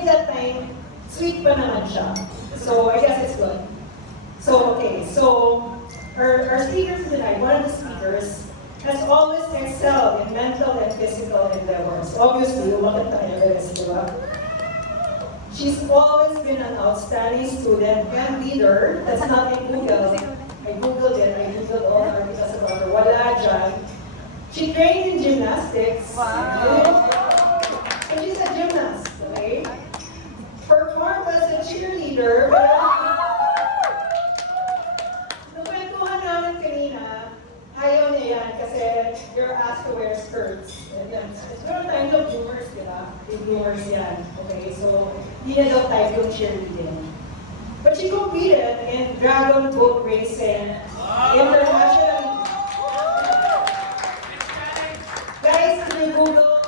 That time, sweet pa naman siya. So, I guess it's good. So, okay. So, our speakers tonight, one of the speakers, has always excelled in mental and physical endeavors. Obviously, umakit tayo Everest, di ba? She's always been an outstanding student and leader. That's not in Google. I Googled it. I Googled all the articles about her. Wala dyan. She trained in gymnastics. Wow. So she's a gymnast, okay? Performed as a cheerleader. Nakwentuhan namin kanina, ayaw niya yan kasi you're asked to wear skirts. Pero tayo yung bloomers, di ba? Yung bloomers yan. Okay, so hindi na daw type yung cheerleading. But she competed in dragon boat racing internationally. Guys, if you Google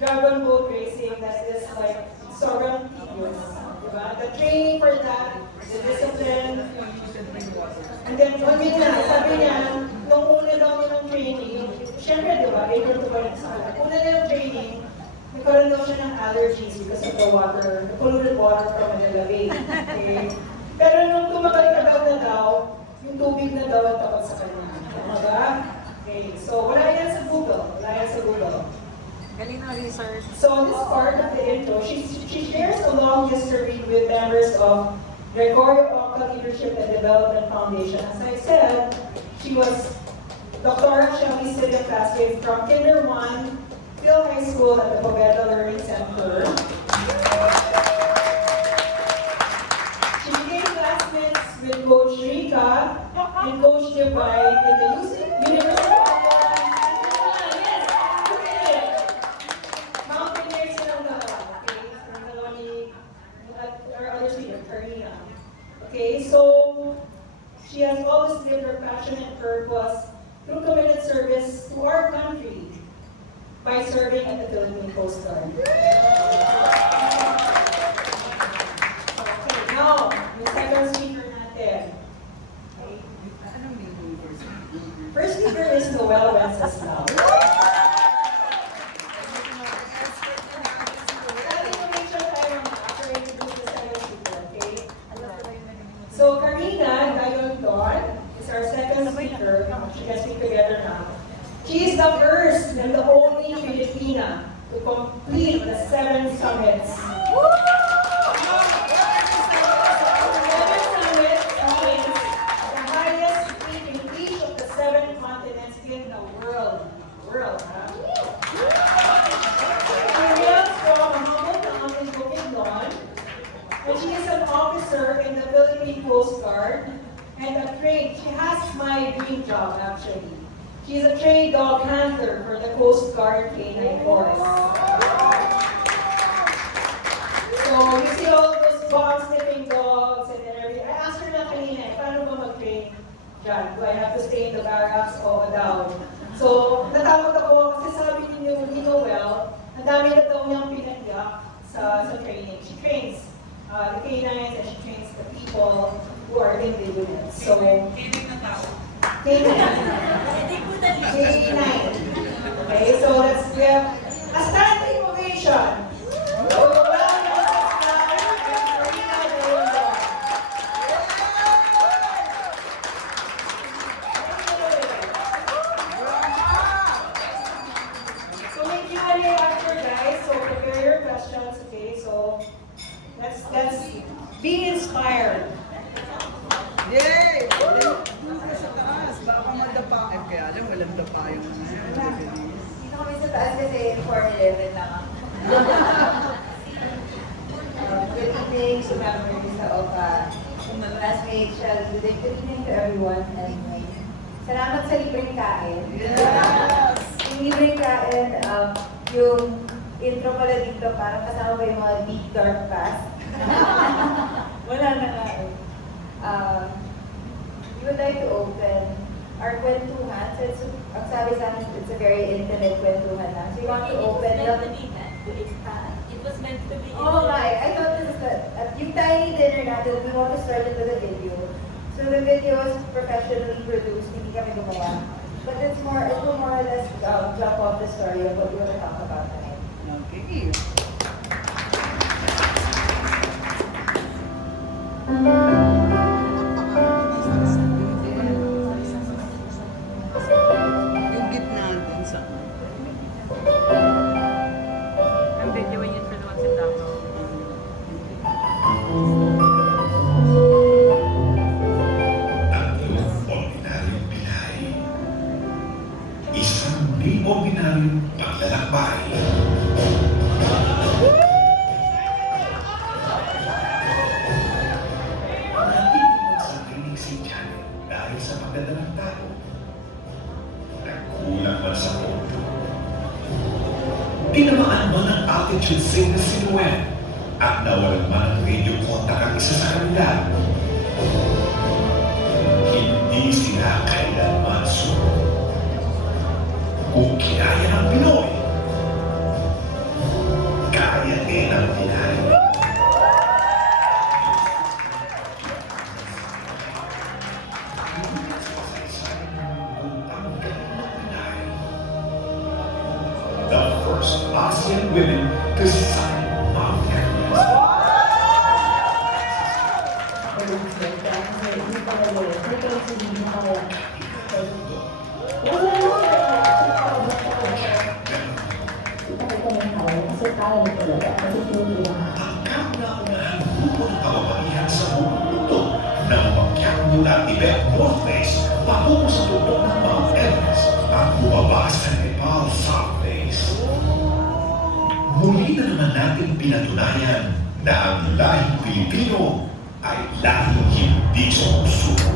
dragon boat racing, that is like sobrang tedious. Diba? The training for that, the discipline. And then, sabi niya, nung una daw niya ng training, syempre, diba, able to go sa una niya ng training, nagkaroon daw siya ng allergies because of the water, the polluted water from Manila Bay. Okay? Pero nung tumabalik na daw, yung tubig na daw ang tapat sa kanya. Tama ba? Okay, so wala yan sa Google. Wala yan sa Google. Galing na research. So this part of the intro, she shares a long history with members of Gregorio Oca Leadership and Development Foundation. As I said, she was Dr. Shelly Sidya classmate from Kinder 1, Phil High School at the Pobeda Learning Center. She became classmates with Coach Rika and Coach Divine in the University of Mountaineering silang dalawa. Okay? Silang dalawa ni our other speaker, Carina. Okay, so she has always lived her passion and purpose through committed service to our country by serving at the Philippine Coast Guard. Okay, now, yung second speaker natin. Okay. First speaker is Noelle Wenceslao. So Carina and Noelle is our second speaker. She can speak together now. She is the first and the only Filipina to complete the 7 summits. 7 summits means the highest peak in each of the 7 continents in the world. Huh? She hails from a humble town in Bukidnon, and she is an officer in the Philippine Coast Guard, and she has my dream job actually. She's a trained dog handler for the Coast Guard Canine Force. So you see all those bomb-sniffing dogs and everything. I asked her na kanina, paano ba mag-train dyan? Do I have to stay in the barracks o down? So natakot ako kasi sabi niyo, we know well, ang dami na daw niyang pinagyak sa training. She trains the canines and she trains the people who are in the units. So, K9. Okay, so we have a standing ovation. So may Q&A after, guys. So prepare your questions. Okay, so let's be inspired. Yay! Nasa sa taas, baka madapa. Eh, kaya alam, walang dapa yung Dito kami sa taas kasi 4-11 lang ako. Good evening to members of classmates. Good evening to everyone. Anyway, salamat sa libreng kain. Yes! Yung libreng kain, yung intro pala dito, parang kasama ba yung mga deep dark past? Wala na nga. We would like to open our kwentuhan. So ang sabi sa akin, it's a very intimate kwentuhan lang. So we want to open up. It was meant to be. Oh my, I thought this is yung tiny dinner natin, we want to start it with a video. So the video is professionally produced, hindi kami gumawa. But it will more or less jump off the story of what we want to talk about tonight. Okay. emergency na si Noelle at nawalan man ang radio contact ang isa sa kanila. Hindi sila kailanman sumunod. Kung kinaya ng Pinoy, kaya din ang Pinay. The first ASEAN women to sign Mount Everest. Ang kauna-unahang grupo ng kababaihan sa buong mundo na umakyat mula Tibet Northwest patungo sa tuktok ng Mount Everest at bumaba sa Nepal South Face. Muli na naman natin pinatunayan na ang lahing Pilipino ay lahing hindi sumusuko.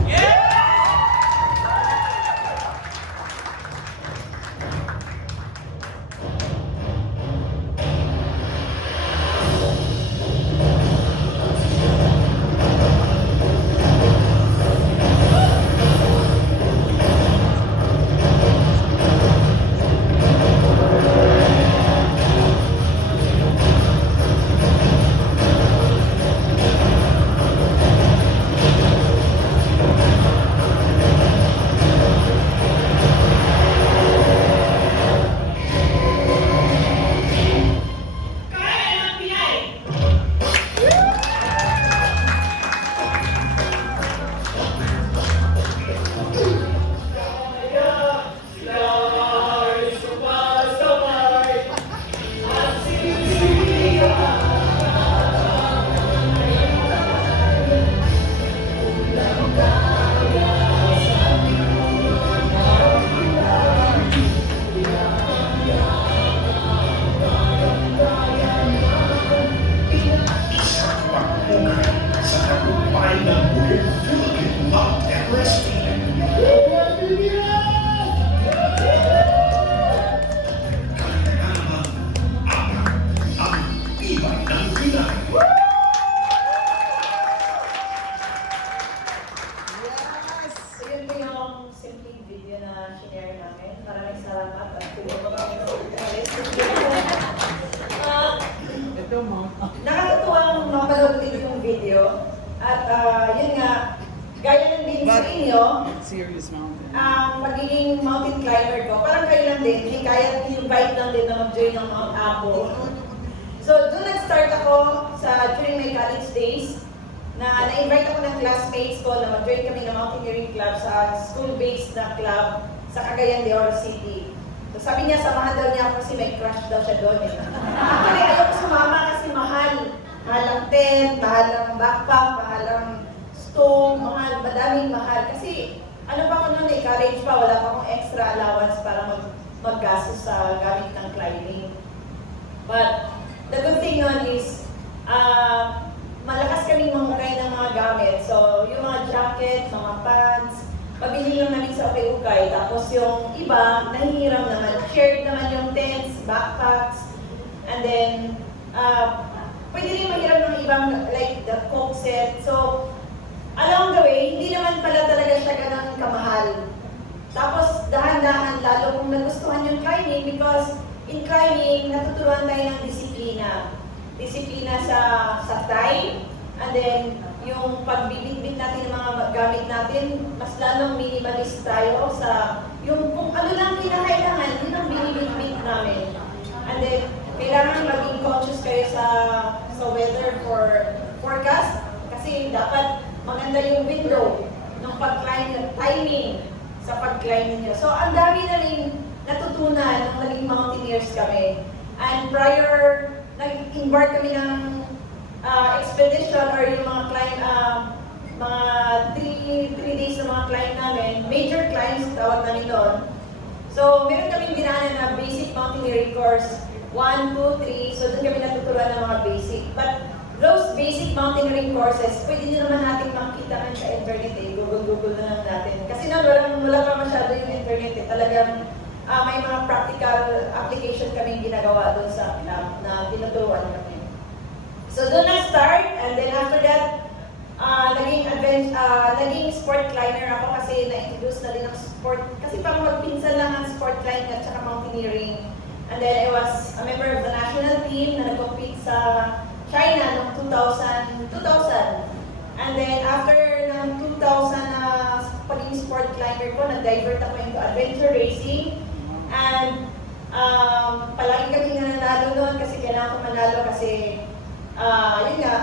Sa tagumpay ng buong Philippine Mount Everest team. Kailangan ang tibay ng Pinay. Yes! So yun po yung simple video na share namin. Maraming salamat at tuloy ko kami Ito mo. nakakatuwang mapanood din yung video. At yun nga, gaya ng din sa inyo, Serious mountain. ang pagiging mountain climber ko, parang kayo lang din, invite lang din na mag-join ng Mount Apo. So doon nag-start ako during my college days, na na-invite ako ng classmates ko na mag-join kami ng Mountaineering Club sa school-based na club sa Cagayan de Oro City. So sabi niya, samahan daw niya ako kasi may crush daw siya doon. Actually, ayaw ko sumama kasi mahal. Mahal ang tent, mahal ang backpack, mahal ang stove, madaming mahal. Kasi ano pa ako noon college pa, wala pa akong extra allowance para maggastos sa gamit ng climbing. But the good thing nun is, malakas kaming mahukay ng mga gamit. So, yung mga jacket, mga pants, pabili lang namin sa ukay-ukay. Tapos yung iba, nahihiram naman. Shared naman yung tents, backpacks. And then, pwede rin mahiram ng ibang, like the coke set. So, along the way, hindi naman pala talaga siya ganang kamahal. Tapos, dahan-dahan, lalo kung nagustuhan yung climbing because in climbing, natuturuan tayo ng disiplina. Disiplina sa time, and then yung pagbibitbit natin ng mga gamit natin, mas lalong minimalist tayo sa yung kung ano lang kinakailangan, yun ang binibitbit namin. And then, kailangan maging conscious kayo sa weather forecast kasi dapat maganda yung window ng pag-climb, timing sa pag-climb niyo. So, ang dami namin natutunan nung naging mountaineers kami. And prior, nag-embark kami ng expedition or yung mga climb, mga 3 days na mga climb namin, major climbs tawag namin doon. So, meron kaming dinaanan na basic mountaineering course, 1, 2, 3, so doon kami natuturuan ng mga basic. But those basic mountaineering courses, pwede nyo naman natin makita man sa internet Google na lang natin. Kasi na wala pa masyado yung internet Talagang may mga practical application kaming ginagawa doon sa camp na tinuturuan kami. So doon na-start, and then after that, naging sport climber ako kasi na-introduce na din ang sport. Kasi parang magpinsan lang ang sport climbing at saka mountaineering. And then I was a member of the national team na nag-compete sa China noong 2000. And then after ng 2000 na paging sport climber ko, nag-divert ako into adventure racing. And palagi kami nanalo noon kasi kailangan ko manalo kasi yun nga,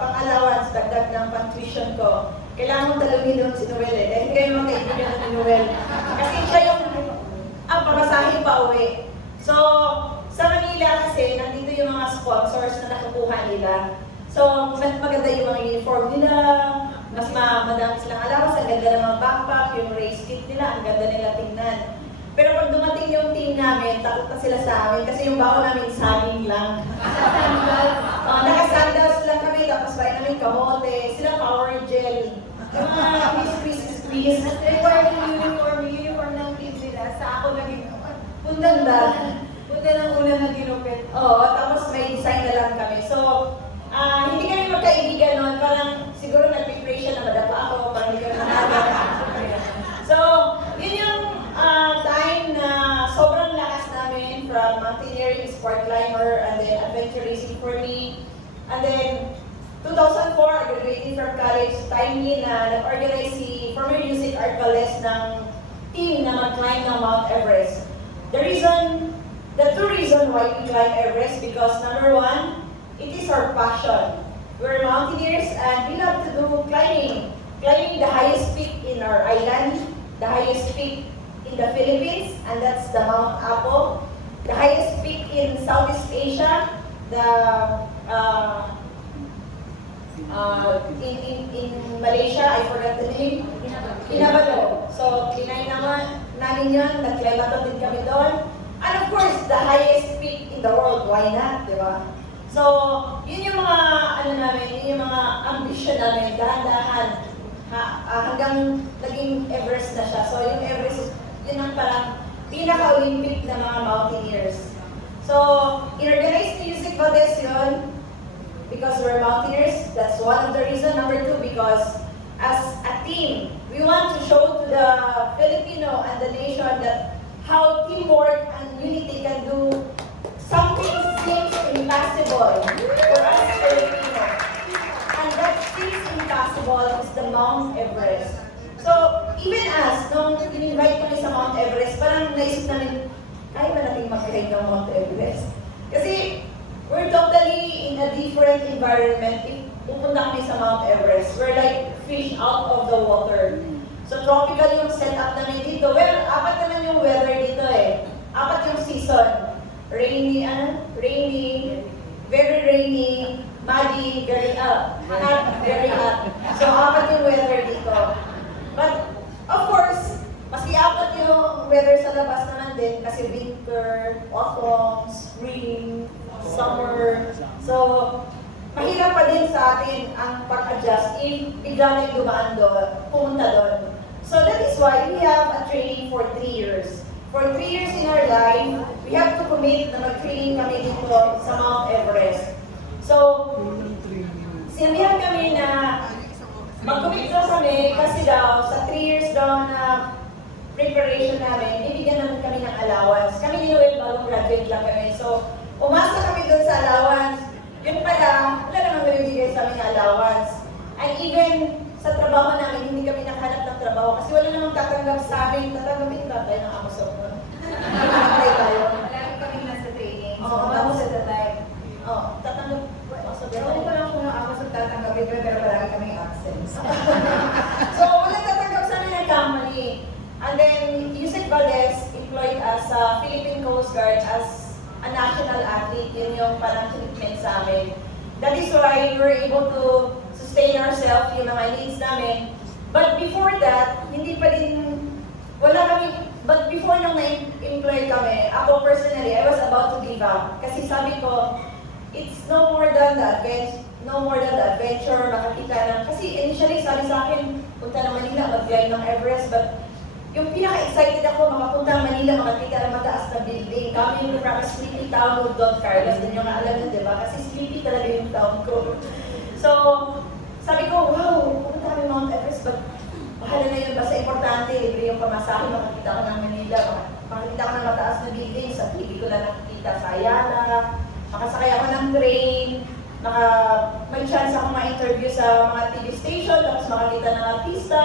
pang-allowance, dagdag ng pang-tuition ko. Kailangan mong talungin doon si Noelle eh. Dahil hindi kayo mga kaibigan ni Noelle. Kasi siya yung pamasahin pa uwi. So, sa Manila kasi, nandito yung mga sponsors na nakukuha nila. So, maganda yung mga uniform nila, mas madami silang allowance, ang ganda ng mga backpack, yung race kit nila, ang ganda nila tingnan. Pero pag dumating yung team namin, takot na sila sa amin kasi yung baon namin saging lang. Naka-sandals lang kami, tapos bahay namin kamote, sila power gel. Yung mga squeeze. Uniform ng team nila, sa ako naging Punta ng una na ginupit. Oo, tapos may design na lang kami. So, hindi kami magkaibigan noon. Parang siguro nag-preparation na madapa ako, parang hindi kami nanalo. So, yun yung time na sobrang lakas namin from mountaineering, sport climber, and then adventure racing for me. And then, 2004, I graduated from college, timely na nag-organize si former music art Valdez ng team na mag-climb ng Mount Everest. The two reasons why we climb Everest, because number one, it is our passion. We're mountaineers and we love to do climbing. Climbing the highest peak in our island, the highest peak in the Philippines, and that's the Mount Apo. The highest peak in Southeast Asia, in Malaysia, I forgot the name. Kinabalu. So, kinay namin yun, nag-climb din kami doon. And of course, the highest peak in the world, why not, di ba? So, yun yung mga, yun yung mga ambition namin, dahan-dahan, hanggang naging Everest na siya. So, yung Everest, yun ang parang pinaka-Olympic na mga mountaineers. So, in-organize ni Yusik Valdez yun, because we're mountaineers, that's one of the reasons. Number two, because as a team, we want to show to the Filipino and the nation that how teamwork and unity can do something seems impossible for us Filipinos. And that seems impossible is the Mount Everest. So, even us, nung in-invite kami sa Mount Everest, parang naisip namin, kaya ba natin mag-climb ng Mount Everest? Kasi, we're totally in a different environment if pupunta kami sa Mount Everest. We're like fish out of the water. So tropical yung setup namin dito. Well, apat naman yung weather dito eh. Apat yung season. Rainy, very rainy, muddy, very hot, very hot. So apat yung weather dito. But of course, maski apat yung weather sa labas naman din kasi winter, autumn, spring, summer. So, mahirap pa din sa atin ang pag-adjust if bigla na yung dumaan doon, pumunta doon. So that is why we have a training for 3 years. For 3 years in our life, we have to commit na mag-training kami dito sa Mount Everest. So, sinabihan kami na mag-commit daw kami kasi daw sa 3 years daw na preparation namin, bibigyan naman kami ng allowance. Kami ni Noelle bagong graduate lang kami. So, umasa kami doon sa allowance. Yun pala, wala naman nabibigay sa amin na allowance. And even sa trabaho namin, hindi kami nakahanap ng trabaho kasi wala namang tatanggap sa amin. Tatanggapin ba tayo ng AMOSUP? Apply tayo. Malaki kami nasa training. Oo, tapos at the time. Oo, tatanggap. Ewan ko lang kung ang AMOSUP tatanggapin ko, pero palagi kami absence. So, wala tatanggap sa amin ng company. And then, Yusik Valdez employed as a Philippine Coast Guard as a national athlete. Yun yung parang treatment sa amin. That is why we were able to sustain ourselves, yung mga needs namin. But before that, hindi pa din, wala kami, but before nung na-employ kami, ako personally, I was about to give up. Kasi sabi ko, it's no more than the adventure, makakita ng, kasi initially sabi sa akin, punta na Manila, mag-climb ng Everest, but yung pinaka-excited ako makapunta ng Manila, makakita ng mataas na building. Kami yung sleepy town of Don Carlos. Din yung alam nyo, di ba? Kasi sleepy talaga yung town ko. So, sabi ko, wow, pupunta kami Mount Everest. Bahala na yun. Basta importante, libre yung pamasahe. Makakita ko ng Manila. Makakita ko ng mataas na building. Sa TV ko lang nakikita sa Ayala. Makasakay ako ng train. May chance ako ma-interview sa mga TV station. Tapos makakita ng artista.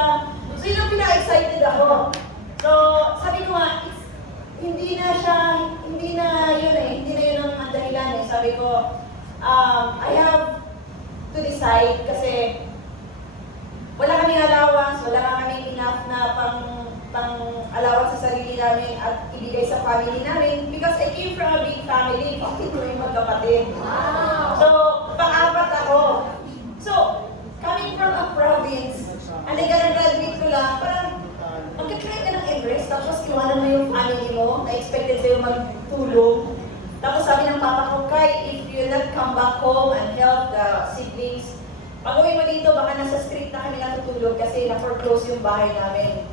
So yun ang pinaka-excited ako. So sabi ko nga, hindi na yun ang dahilan eh. Sabi ko, I have to decide kasi wala kaming allowance, wala kaming enough na pang allowance sa sarili namin at ibigay sa family namin because I came from a big family, bakit ko yung magkapatid. So, pang-apat ako. So, coming from a province, and I graduate ko lang, parang magka-climb ka ng Everest, tapos iwanan mo yung family mo, na-expected sa'yo magtulong. Tapos sabi ng papa ko, Kai, if you not come back home and help the siblings, pag-uwi mo dito, baka nasa street na kami natutulog kasi na-foreclose yung bahay namin.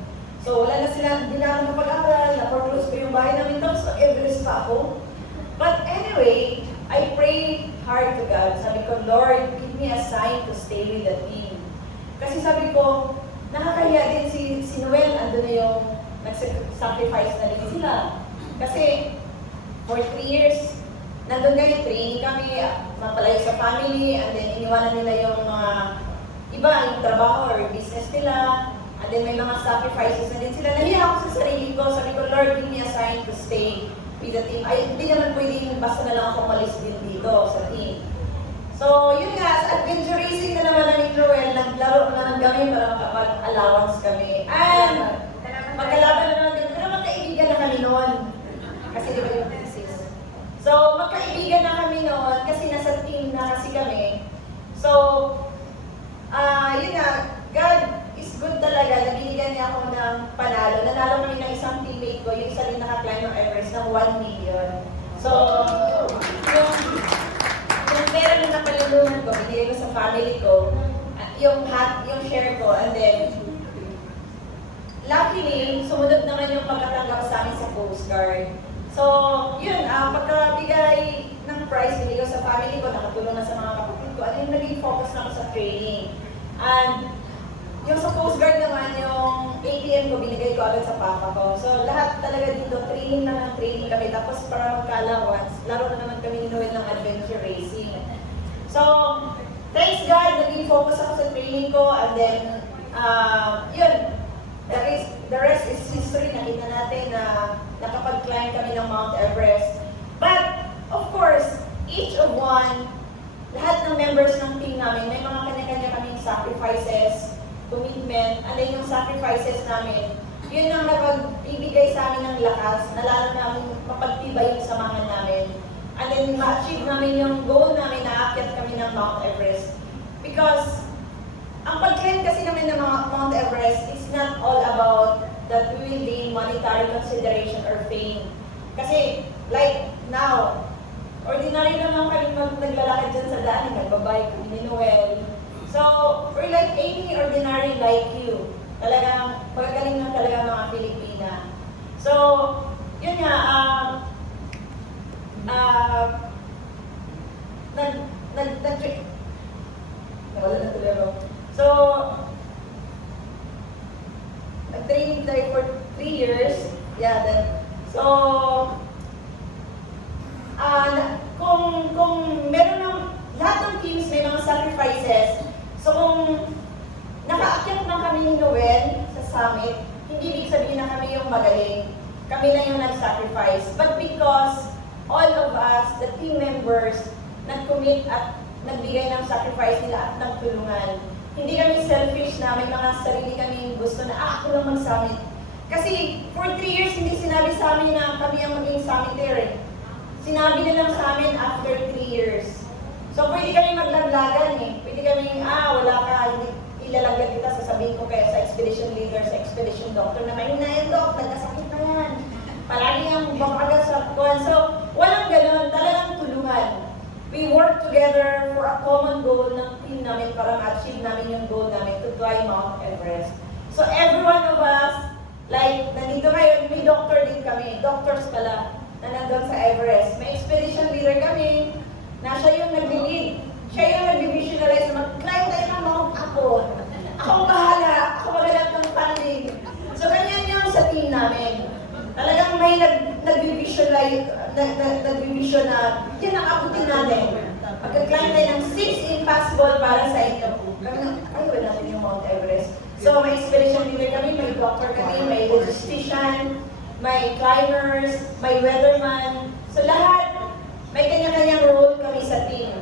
So wala na sila, hindi na ako mapag-aral, na-foreclose pa yung bahay namin, tapos Everest pa ako. But anyway, I prayed hard to God. Sabi ko, Lord, give me a sign to stay with the team. Kasi sabi ko, nakakahiya din si Noelle, ando na yung nag-sacrifice na din sila. Kasi for 3 years, nandun kayo, training kami, mapalayo sa family, and then iniwanan nila yung mga iba, yung trabaho or business nila, and then may mga sacrifices na din sila. Nahiya ako sa sarili ko, sabi ko, Lord, give me a sign to stay with the team. Ay, hindi naman pwedeng basta na lang ako malis din dito sa team. So, yun nga, sa adventure racing na naman namin Noelle, naglaro na lang kami para makapag-allowance kami. And, magkalaban na naman kami, pero magkaibigan na kami noon. Kasi di ba yung thesis? So, magkaibigan na kami noon kasi nasa team na kasi kami. So, yun nga, God is good talaga. Nabigyan niya ako ng panalo. Nanalo kami ng isang teammate ko, yung isa rin naka-climb ng Everest ng 1 million. So, yung pera na napalulungan ko, binigay ko sa family ko, yung share ko, and then, luckily, sumunod naman yung pagkatanggap sa amin sa Coast Guard. So, yun, pagkabigay ng prize, binigay ko sa family ko, nakatulong na sa mga kapatid ko, at yung naging focus na ako sa training. And, yung sa Coast Guard naman, yung ATM ko, binigay ko agad sa papa ko. So, lahat talaga dito, training na ng training kami. Tapos, para magka-allowance, laro na naman kami ni Noelle ng adventure racing. So, thanks God, naging focus ako sa training ko. And then, yun, the rest is history. Nakita natin na nakapag-climb kami ng Mount Everest. But, of course, each of one, lahat ng members ng team namin, may mga kanya-kanya kaming sacrifices, commitment, and then yung sacrifices namin, yun ang nagbibigay sa amin ng lakas, na lalo namin mapagtibay yung samahan namin. And then ma-achieve namin yung goal namin na aakyat kami ng Mount Everest. Because, ang pag-climb kasi namin ng Mount Everest is not all about that we will gain monetary consideration or fame. Kasi, like now, ordinary naman kami naglalakad dyan sa daan, nagbabike kami ni Noelle. So, we're like any ordinary like you. Talagang, magagaling lang talaga mga Filipina. So, yun nga, nawala na tuloy ako. So, nag-training tayo for 3 years. Yeah, then, so, kung meron ng, lahat ng teams may mga sacrifices. So, kung nakaakyat na kami ni Noelle sa summit, hindi ibig sabihin na kami yung magaling. Kami na yung nag-sacrifice. But because all of us, the team members, nag-commit at nagbigay ng sacrifice nila at nagtulungan. Hindi kami selfish na may mga sarili kaming gusto na, ako lang mag-summit. Kasi for 3 years, hindi sinabi sa amin na kami ang maging summiter. Sinabi na lang sa amin after 3 years. So pwede kami maglaglagan eh. Pwede kami, wala ka, hindi ilalagyan kita, sasabihin ko kaya sa expedition leader, sa expedition doctor na may hinayan, Doc, nagkasakit na yan. Palagi ang bakaga sa kuwan. So, walang ganun, talagang tulungan. We work together for a common goal ng team namin para ma-achieve namin yung goal namin to climb Mount Everest. So, every one of us Like, nandito ngayon, may doctor din kami. Doctors pala na nandun sa Everest. May expedition leader kami na siya yung nag-lead. Siya yung nag-visualize na mag-climb tayo ng Mount Apo. Ako bahala. Ako magalat ng funding. So, ganyan yung sa team namin. Talagang may nag-visualize, nag-vision na yan ang abutin natin. Pagka-climb tayo ng 6 impossible para sa inyo. Kami na, ayaw natin yung Mount Everest. So, may expedition leader kami, may doctor kami, may logistician, may climbers, may weatherman. So, lahat, may kanya-kanyang role kami sa team.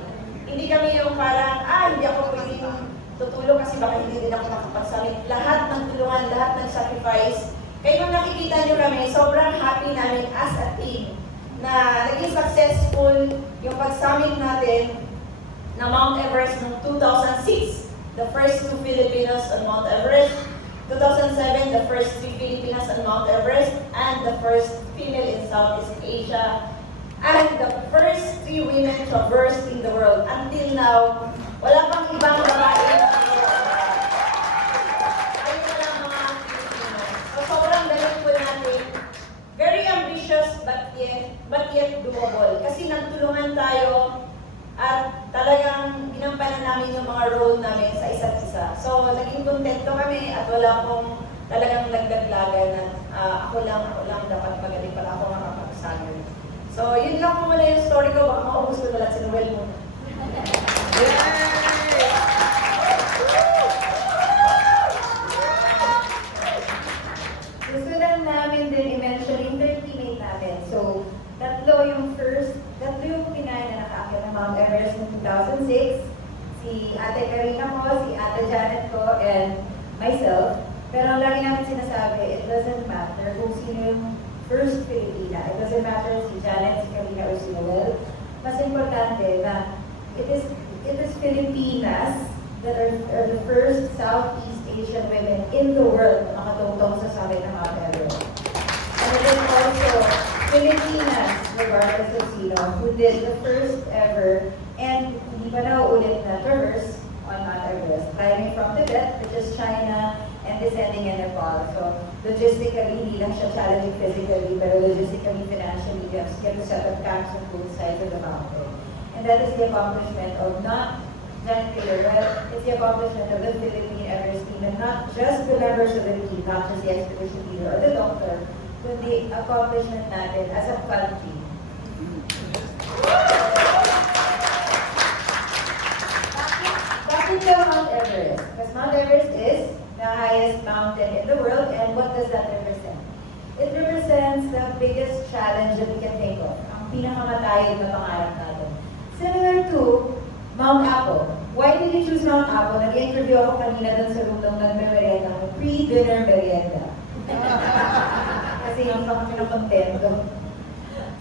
Hindi kami yung parang, hindi ako pwedeng tutulong kasi baka hindi din ako makapagsamit. Lahat ng tulungan, lahat ng sacrifice. Kaya kung nakikita nyo kami, sobrang happy namin as a team na naging successful yung pag-summit natin na Mount Everest noong 2006. The first 2 Filipinos on Mount Everest. 2007, the first 3 Filipinas on Mount Everest. And the first female in Southeast Asia. And the first 3 women traversing the world. Until now, wala pang ibang babae na ayun na lang mga Filipino. So sobrang galing po natin. Very ambitious but yet doable. Kasi nagtulungan tayo at talagang ginampanan namin yung mga role namin sa isa't isa. So naging kontento kami at wala akong talagang nagdaglagan na ako lang dapat magaling pala ako makapagsagal. So yun lang po muna yung story ko. Baka makaubos ko na lang si Noelle muna. Gusto lang namin din i-mention yung 13 teammate namin. So, tatlo yung Pinay na nakaakyat ng Mount Everest noong 2006. Si Ate Carina ko, si Ate Janet ko, and myself. Pero ang lagi namin sinasabi, it doesn't matter kung sino yung first Filipina. It doesn't matter si Janet, si Carina, or si Noelle. Mas importante na it is Filipinas that are the first Southeast Asian women in the world na makatungtong sa summit ng Mount Everest. And it is also Filipinas, regardless of sino, who did the first ever and hindi pa nauulit na traverse on Mount Everest, climbing from Tibet, which is China, and descending in Nepal. So logistically, hindi lang siya challenging physically, pero logistically, financially, you have to set up camps on both sides of the mountain. And that is the accomplishment of not Jan Filipinas, it's the accomplishment of the Philippine Everest team, and not just the members of the team, not just the expedition leader or the doctor, but the accomplishment natin as a country. Bakit daw Mount Everest? Because Mount Everest is the highest mountain in the world, and what does that represent? It represents the biggest challenge that we can think of, ang pinakamatayog na pangarap natin. Similar to Mount Apo. Why did you choose Mount Apo? Nag-interview ako kanina dun sa room nung nagme-merienda, pre-dinner merienda. Kasi yung pinakontento.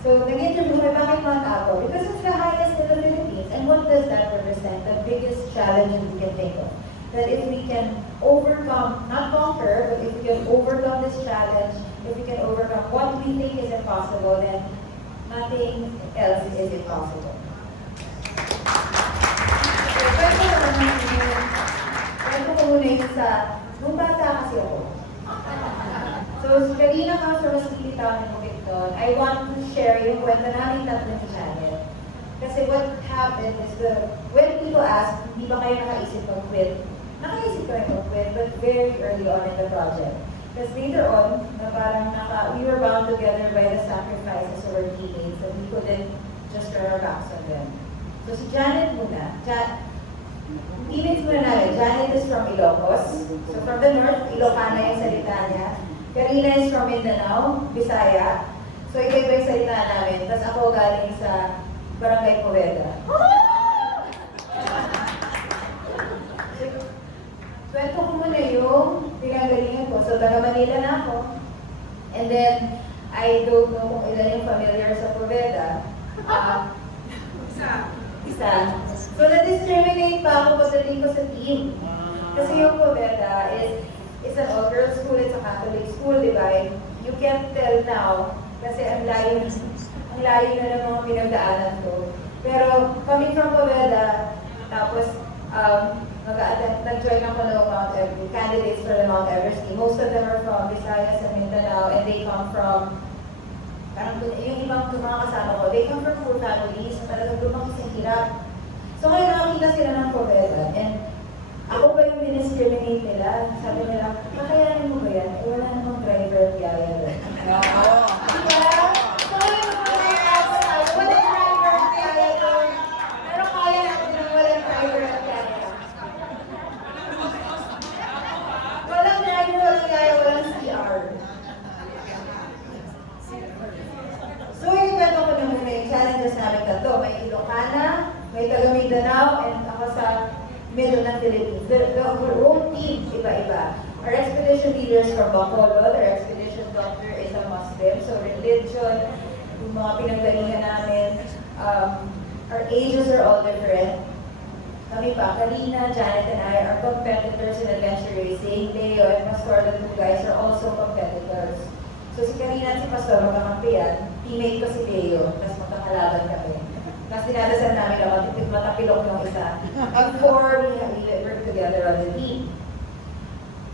So, nag-interview kami, bakit Mount Apo? Because it's the highest in the Philippines. And what does that represent? The biggest challenge that we can think of. That if we can overcome, not conquer, but if we can overcome this challenge, if we can overcome what we think is impossible, then nothing else is impossible. So, kwento ko muna yung sa, nung bata kasi ako. So, si Carina comes from a sleepy town in Bukidnon. I want to share yung kwento namin tatlo ni Janet. Kasi what happened is when people ask, hindi ba kayo nakaisip mag-quit? Nakaisip kami mag-quit, but very early on in the project. Because later on, na parang we were bound together by the sacrifices of our teammates, and we couldn't just turn our backs on them. So si Janet muna. Teammates muna namin. Janet is from Ilocos. So from the north, Ilocana yung salita niya. Carina is from Mindanao, Bisaya. So iba-iba yung salita namin. Tapos ako galing sa Barangay Poveda. Kwento ko muna yung pinagalingan ko. So taga Manila na ako. And then, I don't know kung ilan yung familiar sa Poveda. Isa. So na-discriminate pa ako pagdating ko sa team. Kasi yung Poveda is it's an all-girls school, it's a Catholic school, di ba? You can't tell now kasi ang layo na ng mga pinagdaanan ko. Pero coming from Poveda, tapos nag-join ako ng Mount Everest, candidates for the Mount Everest team. Most of them are from Visayas and Mindanao, and they come from, parang yung ibang mga kasama ko, they come from poor families, na talagang lumaki sa hirap. So ngayon nakakita sila ng pobreza, and ako ba yung diniscriminate nila? Sabi nila, kakayanin mo ba yan? Eh, wala namang driver at yaya doon. Oo. Diba? So ngayon wala driver at yaya doon. Pero kaya natin na walang driver at yaya. Walang driver, walang yaya, walang CR. So ikwento ko na muna yung challenges namin tatlo. May Ilocana, may taga Mindanao, and ako sa middle ng Philippines. The whole team, iba-iba. Our expedition leaders from Bacolod, our expedition doctor is a Muslim, so religion, yung mga pinagalingan namin, our ages are all different. Kami pa, Carina, Janet, and I are competitors in adventure racing. Leo and Pastor, the two guys, are also competitors. So si Carina at si Pastor, magkakampiyan, teammate ko si Leo, tapos magkakalaban kami. Mas dinadasal namin ako, matapilok ng isa. Before we work together on the team.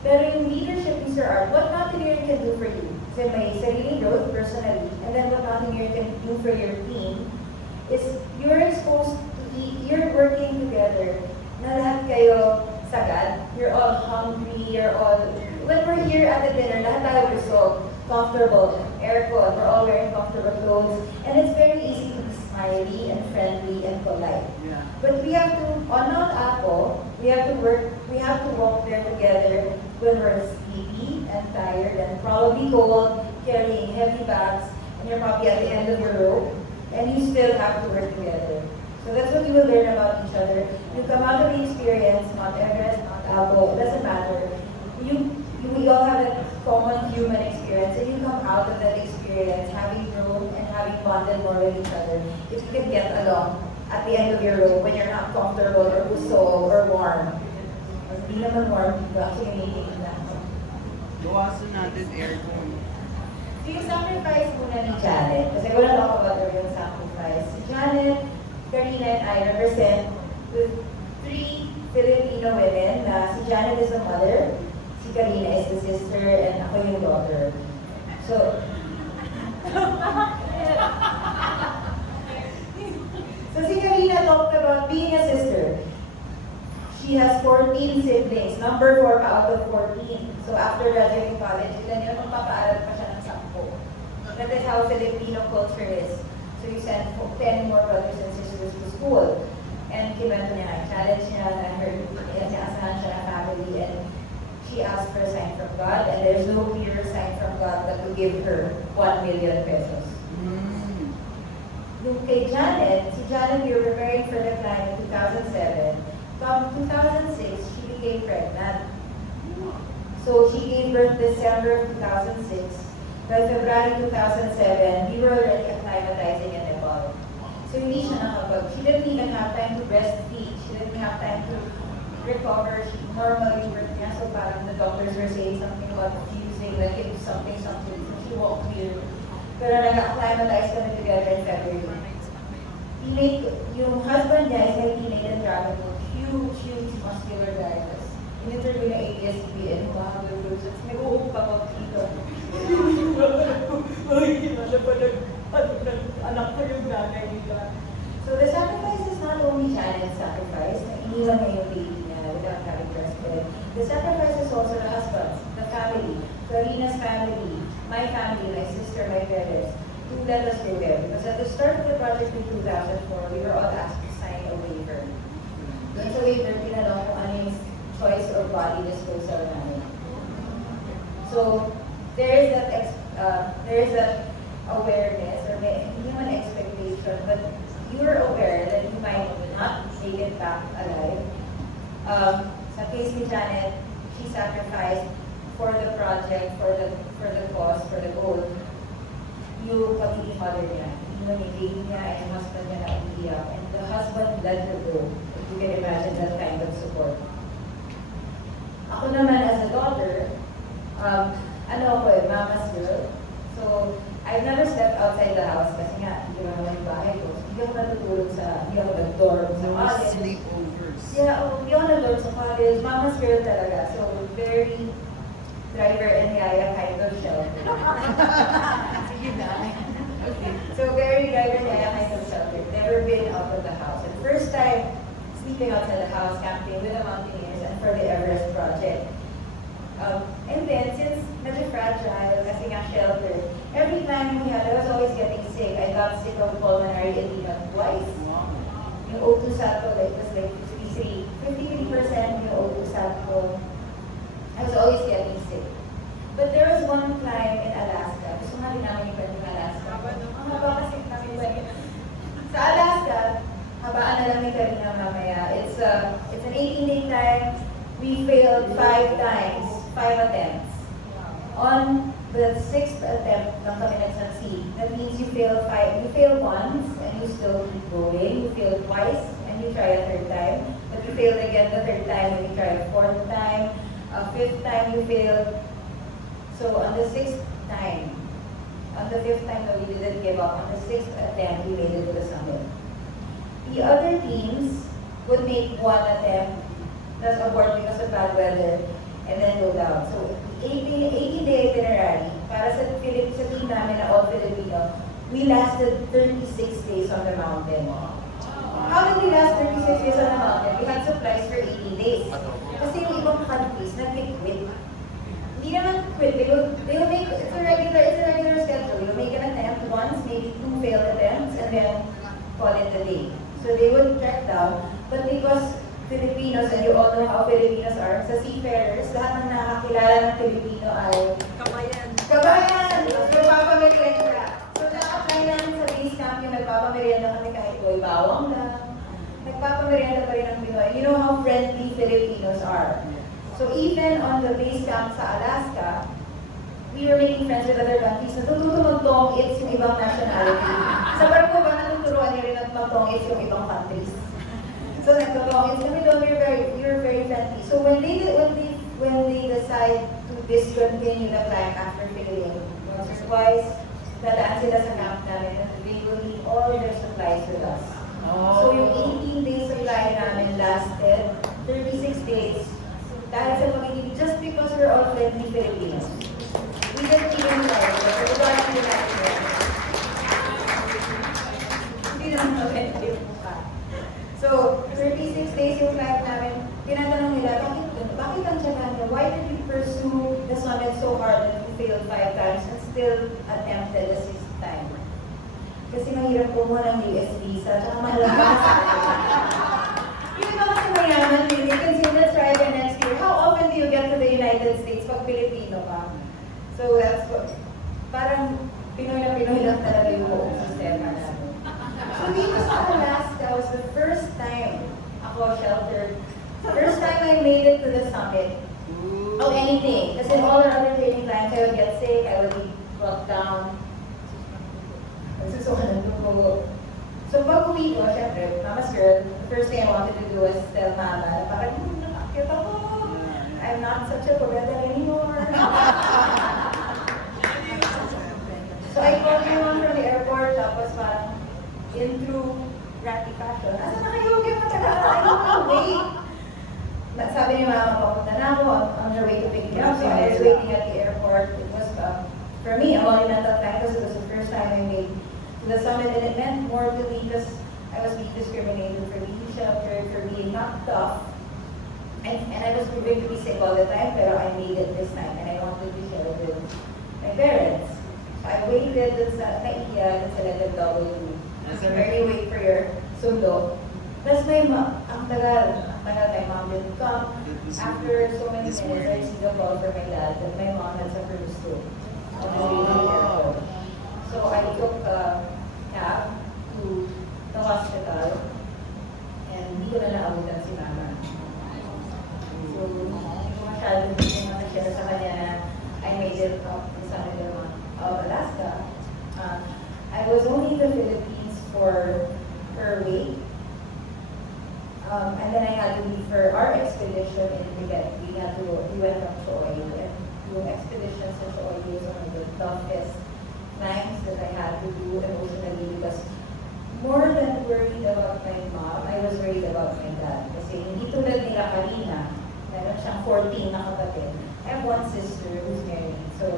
Pero yung leadership ni Sir Art, what Mountaineering can do for you? Kasi may sariling growth personally, and then what Mountaineering can do for your team is you're exposed to you're working together na lahat kayo sagad. You're all hungry, you're all, when we're here at the dinner, lahat tayo busog, comfortable, aircon, we're all wearing comfortable clothes, and it's very easy to be smiley and friendly and polite. Yeah. But we have to, on Mount Apo, we have to walk there together when we're sleepy and tired and probably cold, carrying heavy bags, and you're probably at the end of your rope, and you still have to work together. So that's what you will learn about each other. You come out of the experience, Mount Everest, Mount Apo, it doesn't matter. We all have a common human experience, and you come out of that experience having grown and having bonded more with each other. If you can get along at the end of your rope when you're not comfortable or gusto or warm. Hindi naman warm, actually meaning na. Gawasan natin aircon. So yung sacrifice muna ni Janet, kasi wala lang ako about yung sacrifice. Si Janet, Carina, and I represent with 3 Filipino women na si Janet is the mother, si Carina is the sister, and ako yung daughter. So, si Carina talked about being a sister. She has 14 siblings, number 4 pa out of 14. So after graduating college, ilan yun, magpapaaral pa siya ng 10. That is how Filipino culture is. So you send 10 more brothers and sisters to school. And kinuwento niya, challenge niya na inaasahan siya ng family, and she asked for a sign from God, and there's no clearer sign from God that to give her 1 million pesos. Yung kay Janet, si Janet, we were preparing for the climb in 2007. From 2006, she became pregnant. So she gave birth December 2006. By February 2007, we were already acclimatizing in Nepal. So hindi siya nakapag, she didn't even have time to breastfeed. She didn't have time to recover. She normally birth niya, so parang the doctors were saying something about fusing, like it was something, so she walked here. Pero nag-acclimatize kami together in February. Yung husband niya is may teenage and travel with huge muscular guys. In-interview na ABS-CBN, mga groups, at nag-uup pa ko dito. Ay, kinala pa anak ko yung nanay nila. So the sacrifice is not only Janet's sacrifice, na iniwan niya yung baby niya without having breastfed. The sacrifice is also the husband's, the family, Carina's family, my family, my sister, my parents, to let us go there. Because at the start of the project in 2004, we were all asked to sign a waiver. Doon sa waiver, tinanong kung ano yung choice or body disposal namin. So, there is that awareness, or hindi naman expectation, but you're aware that you might not make it back alive. Sa case ni Janet, she sacrificed for the project, for the cause, for the goal, yung pagiging mother niya. Yung baby niya and yung husband niya na umiiyak. And the husband let her go. If you can imagine that kind of support. Ako naman as a daughter, mama's girl. So, I've never stepped outside the house kasi nga, hindi ko naman yung bahay ko. Hindi ako natutulog hindi ako nag-dorm sa college. Sleepovers. Yeah, hindi ako sa college, mama's girl talaga. So, very driver and yaya kind of shelter. Sige na. Okay. So, very driver and yaya kind of shelter. Never been out of the house. And first time sleeping outside the house, camping with the Mountaineers and for the Everest project. And then, since medyo fragile, kasi nga shelter, every time I was always getting sick. I got sick of pulmonary edema twice. Yung O2 sato, like, was like 53% yung O2 sato. I was always getting sick. But there was one climb in Alaska. Gusto nga din namin yung kwento ng Alaska. Ang haba kasi namin ba sa Alaska, habaan na lang ni Carina mamaya. It's an 18-day climb. We failed 5 times, 5 attempts. On the 6th attempt lang kami nag-succeed. That means you fail once and you still keep going. You fail twice and you try a 3rd time. But you failed again the 3rd time and you try a 4th time. A 5th time you failed. So on the 6th time, on the 5th time that we didn't give up, on the 6th attempt we made it to the summit. The other teams would make 1 attempt, that's abort because of bad weather, and then go down. So 80-day itinerary, para sa team namin na all Filipino, we lasted 36 days on the mountain. How did we last 36 days on the mountain? We had supplies for 80 days. Kasi yung ibang countries, nag-quit. Hindi naman quit, they will make, it's a regular schedule. They will make an attempt once, maybe 2 failed attempts, and then call it a day. So they would track down, but because Filipinos, and you all know how Filipinos are, sa Seafarers, lahat ng nakakilala ng Filipino ay Kabayan. Kabayan! Nagpapamerienda. So nakakain namin sa base camp yung nagpapamerienda kami kahit boy bawang lang. Nagpapamerienda pa rin ang Pinoy. You know how friendly Filipinos are. So even on the base camp sa Alaska, we were making friends with other countries. Natututo mag-tong-its yung ibang nationality. Sa barko ba natuturuan niyo rin at mag-tong-its yung ibang countries? So nagtotong-its kami doon, we were very friendly. So when they decide to discontinue the climb after failing once or twice, dadaan sila sa camp namin and they will leave all their supplies with us. So yung 18-day supply namin lasted 36 days. Dahil sa pagiging, just because we're all friendly Filipinos. We didn't even try it. So we got to that. Hindi naman offensive pa. So, 36 days yung climb namin, tinatanong nila, bakit ang tiyagaan niyo? Why did you pursue the summit so hard that you failed 5 times and still attempted the 6th time? Kasi mahirap kumuha ng US visa, tsaka mahal ang passport. Hindi ba kasi mayaman, you can say, let's try again next year. How often do you get to the United States pag Pilipino ka? So that's what, parang Pinoy na Pinoy lang talaga yung buong sistema natin. So dito sa Alaska was the first time ako sheltered. First time I made it to the summit of anything. Kasi in all our other training times, I would get sick, I would be brought down. Nagsusukan ng dugo. So pag uwi ko, syempre, mama's girl, the first thing I wanted to do was tell mama na parang, nakakit ako. I'm not such a paganda anymore. So I called my mom from the airport, tapos parang, in through ratty fashion, asa na kayo? Kaya matagal, I don't know, wait. Sabi ni mama, papunta na ako, on her way to pick me up. So I was waiting at the airport. It was, for me, a monumental time because it was the first time I made to the summit, and it meant more to me because I was being discriminated for being sheltered, for being not tough. And I was going to be sick all the time, pero I made it this time, and I wanted to share it with my parents. So I waited dun sa naiya, dun sa letter W. Where you wait for your sundo. Tapos my mom, ang tagal, my mom didn't come. After so many minutes, I received a call from my dad that my mom had suffered a stroke. So I took a cab to the hospital, and hindi ko na naabutan si mama. So, hindi ko masyadong share sa kanya na I made it up in San Diego of Alaska. I was only in the Philippines for a week. And then I had to leave for our expedition in Tibet. We went up to Oyo, and yung expedition sa Oyo was one of the toughest climbs that I had to do emotionally because more than worried about my mom, I was worried about my dad. Kasi hindi tulad nila Carina, siyang 14 na kapatid. I have one sister who's married. So,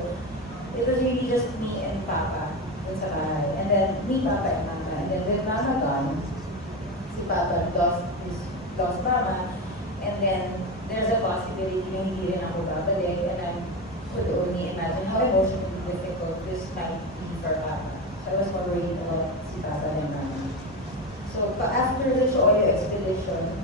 it was really just me and Papa dun sa bahay. And then, me, Papa, and Mama. And then, with Mama gone, si Papa lost Mama. And then, there's a possibility na hindi rin ako babalik. And I could only imagine how emotionally difficult this might be for Papa. So, I was more worried about si Papa and Mama. So, after the Choyo expedition,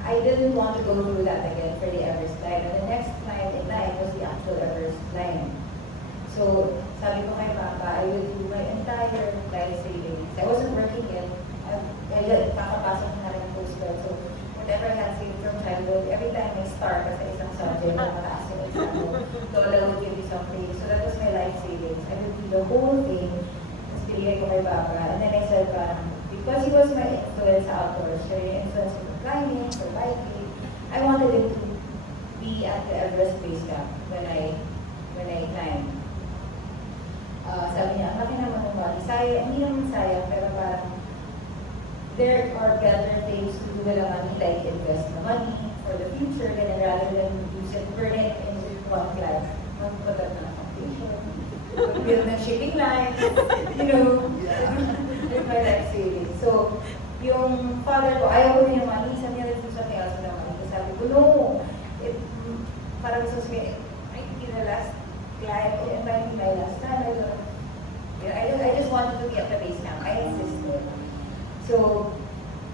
I didn't want to go through that again for the Everest climb. And the next climb in line was the actual Everest climb. So, sabi ko kay Papa, I will do my entire life savings. I wasn't working yet. I just kakapasok na rin ng postgrad. So, whatever I had saved from childhood, every time I start sa isang subject, nakataas yung exam mo, Lola would give me something. So, that was my life savings. I would do the whole thing. Tapos binigay ko kay Papa. And then I said, because he was my influence outdoors, sharing influence for climbing, for biking, I wanted him to be at the Everest base camp when I climbed. Sabi niya, ang laki naman ng body. Sayang, hindi naman sayang, pero parang there are better things to do with the money, like invest the money for the future, and rather than use it, burn it in one climb. Magpatat na foundation, build ng shipping line, you know, with my life savings. So, yung father ko, ayaw ko rin yung money, sabi niya rin sa kaya sa money. Kasi sabi ko, no, parang gusto sabihin, I think in the last climb, it might be my last time. I just wanted to be at the base camp. I insisted. So,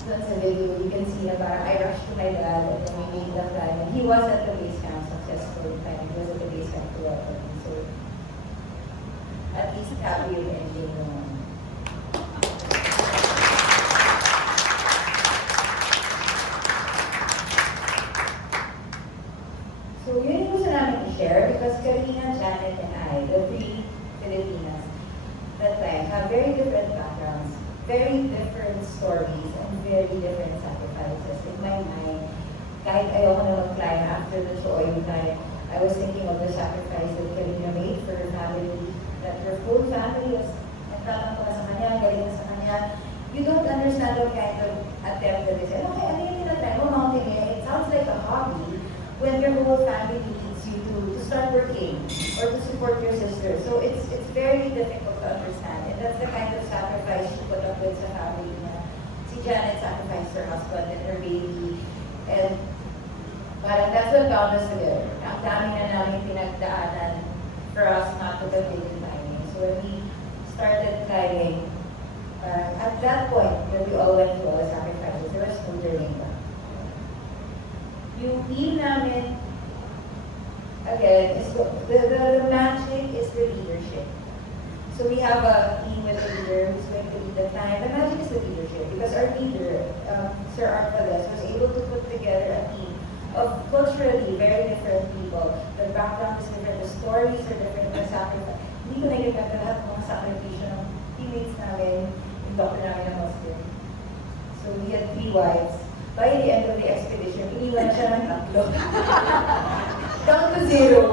that's a video. You can see na parang I rushed to my dad and then we made the climb. And he was at the base camp successfully. He was at the base camp throughout. So, at least happy yung ending naman. So, yun yung gusto namin i-share because Carina, Janet, and I, the three Filipinas, that time have very different backgrounds, very different stories, and very different sacrifices. In my mind, kahit ayoko na mag-climb after the Choyo climb, I was thinking of the sacrifice that Carina made for her family, that her whole family was nagtatang pa sa kanya, galing sa kanya. You don't understand what kind of attempt that is. Okay, ano yung tinatry mo, mountaineering? It sounds like a hobby when your whole family needs you to start working or to support your sister. So it's very difficult to understand. And that's the kind of sacrifice she put up with sa family niya. Si Janet sacrificed her husband and her baby. And parang that's what bound us together. Ang dami na namin pinagdaanan for us not to continue climbing. So when we started climbing, at that point, when we all went through all the sacrifices, there was no turning back. Yung team namin, again, is the magic is the leadership. So we have a team with a leader who's going to lead the climb. The magic is the leadership because our leader, Sir Arcades, was able to put together a team of culturally very different people. The background is different, the stories are different, the sacrifice. Hindi ko nagigata lahat ng mga sakripisyo ng teammates namin, yung doctor namin na Muslim. So we had 3 wives. By the end of the expedition, iniwan siya ng 3. Down to 0.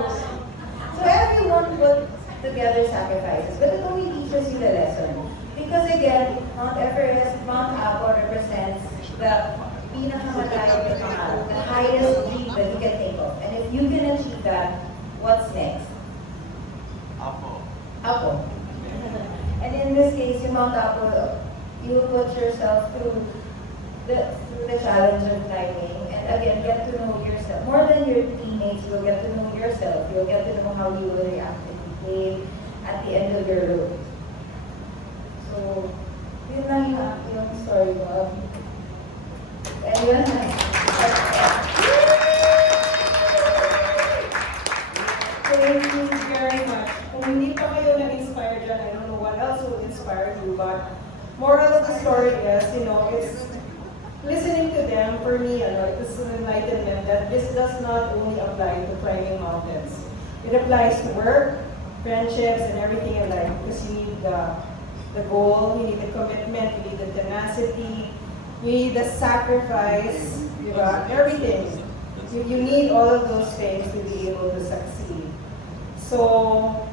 So everyone put together sacrifices, but it only teaches you the lesson. Because again, Mount Everest, Mount Apo represents the pinakamatayang na pangarap, the highest dream that you can think of. And if you can achieve that, what's next? Apo. Apo. And in this case, yung Mount Apo, you put yourself through the challenge of climbing, and again, get to know yourself. More than your teammates, you'll get to know yourself. You'll get to know how you will react and behave at the end of your road. So, yun lang yung story ko. Anyone? Thank you very much. Kung hindi pa kayo na-inspire dyan, I don't know what else will inspire you, but moral of the story is, it's listening to them, for me, it was an enlightenment that this does not only apply to climbing mountains. It applies to work, friendships, and everything in life because you need the goal, you need the commitment, you need the tenacity, you need the sacrifice, everything. You need all of those things to be able to succeed. So,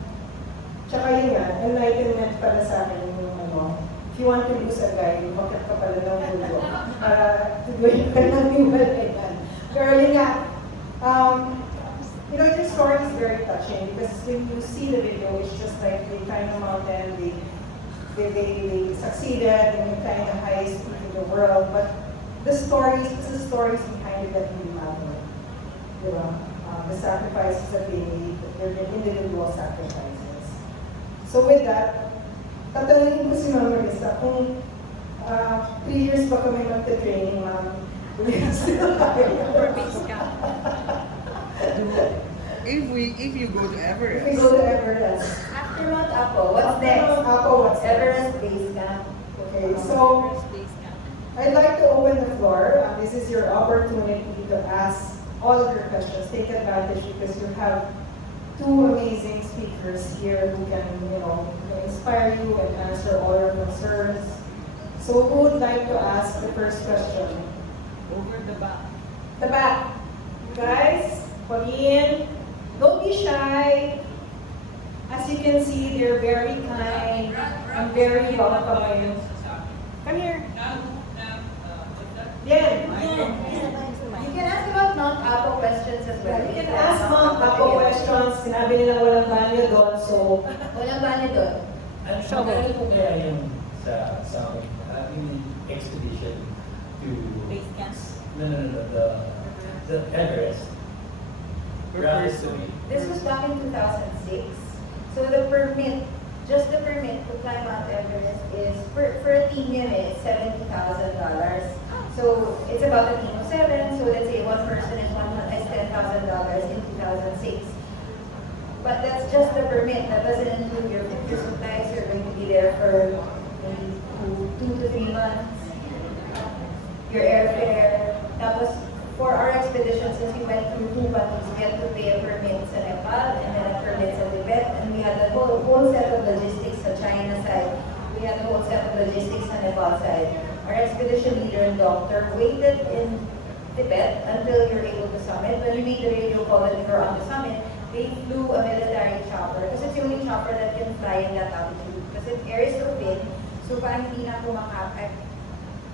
tsaka yun nga, enlightenment pala sa akin yung if you want to lose a guy, bakit ka pala ng pulo? To Pero yun nga, you know, the story is very touching because when you see the video, it's just like they climbed a mountain, they succeeded in climbing the highest peak in the world, but the stories, it's the stories behind it that really matter. Diba? The sacrifices that they made, their individual sacrifices. So with that, tatanungin ko si Ma'am Marissa kung 3 years ba kami magta-training, Ma'am? We still If you go to Everest. If we go to Everest. After Mount Apo, what's next? What's Everest Base Camp. Okay, so I'd like to open the floor. This is your opportunity to ask all of your questions. Take advantage because you have two amazing speakers here who can, inspire you and answer all your concerns. So who would like to ask the first question? Over the back. The back. Guys, Pauline, don't be shy. As you can see, they're very kind and very welcoming. Come here. Yan. You can ask about Mount Apo questions as well. You can ask Mount Apo questions. Sinabi nila walang banyo doon, so... Walang banyo doon. Ano po kaya yung sa yung expedition to Base camp. no, the Everest. This was back in 2006. So the permit, just the permit to climb Mount Everest is, for a team yun it's $70,000. So it's about a team of 7, so let's say one person is $10,000 in 2006. But that's just the permit, that doesn't include your food, your supplies, you're going to be there for maybe 2 to 3 months. Your airfare. Tapos, for our expedition, since we went through 2 countries, we had to pay a permit sa Nepal and then a permit sa Tibet, and we had a whole set of logistics sa China side. We had a whole set of logistics sa Nepal side. Our expedition leader and doctor waited in Tibet until you're able to summit. When we made the radio call that we were on the summit, they flew a military chopper because it's the only chopper that can fly in that altitude. Because the air is so thin, so parang hindi na kumakapag.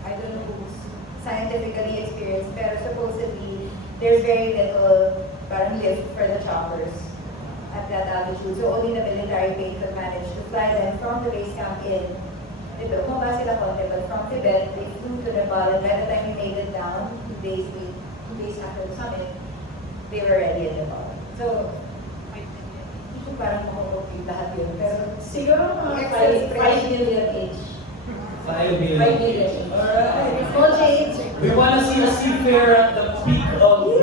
I don't know who's scientifically experienced, pero supposedly there's very little parang lift for the choppers at that altitude. So only the military plane could manage to fly them from the base camp in Tibet. Bumaba sila konti, but from Tibet, they flew to Nepal, and by the time we made it down, 2 days after the summit, they were ready in Nepal. So, hindi ko parang makukupit lahat yun, pero Siguro mga 5 million each. 5 million. 5 million. Alright. small change. We want to see a seafarer at the peak of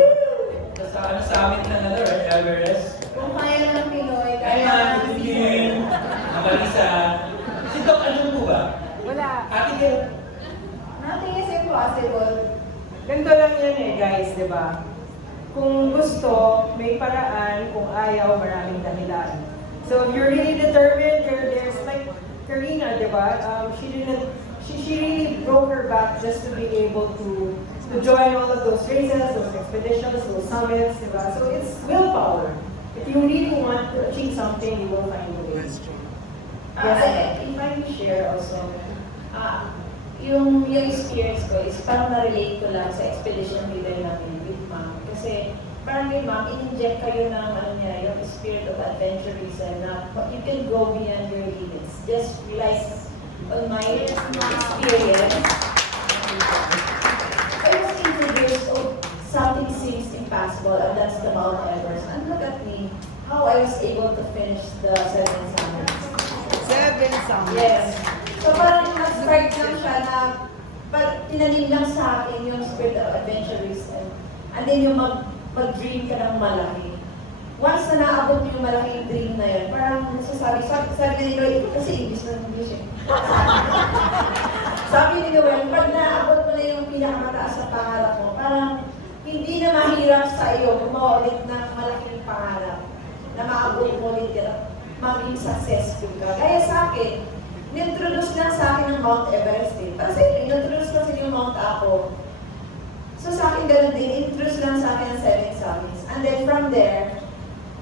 sa summit na right? Everest. Kung kaya ng Pinoy, kaya Kaya, ng Kutingin, Marisa. Si Doc, andun po ba? Wala. Ate Gil. Nothing is impossible. Ganito lang yan guys, di ba? Kung gusto, may paraan. Kung ayaw, maraming dahilan. So if you're really determined, there's like Carina, di ba? She really broke her back just to be able to join all of those races, those expeditions, those summits, di ba? So it's willpower. If you really want to achieve something, you will find a way. Yes. If I can share also, yung experience ko is parang na-relate ko lang sa expedition leader namin with Ma'am. Kasi parang kay Ma'am, in-inject kayo ng yung spirit of adventurism na you can go beyond your limits. Just realize on my experience, I was introduced of something seems impossible, and that's the Mount Everest. And look at me, how I was able to finish the 7 summits. 7 summits. Yes. So parang nag-start lang siya na tinanim lang sa akin yung spirit of adventurism. And then yung mag-dream ka ng malaki. Once na naabot yung malaking dream na yun, parang nasasabi, sabi ni Noelle, kasi English na English eh. Sabi ni Noelle, pag naabot mo na yung pinakamataas na pangarap mo, parang hindi na mahirap sa iyo gumawa ulit ng malaking pangarap na maabot mo ulit yan, maging successful ka. Kaya sa akin, in-introduce lang sa akin ng Mount Everest eh. Para sa inyo, in-introduce lang sa inyo yung Mount Apo. So sa akin ganun din, in-introduce lang sa akin ng 7 summits. And then from there,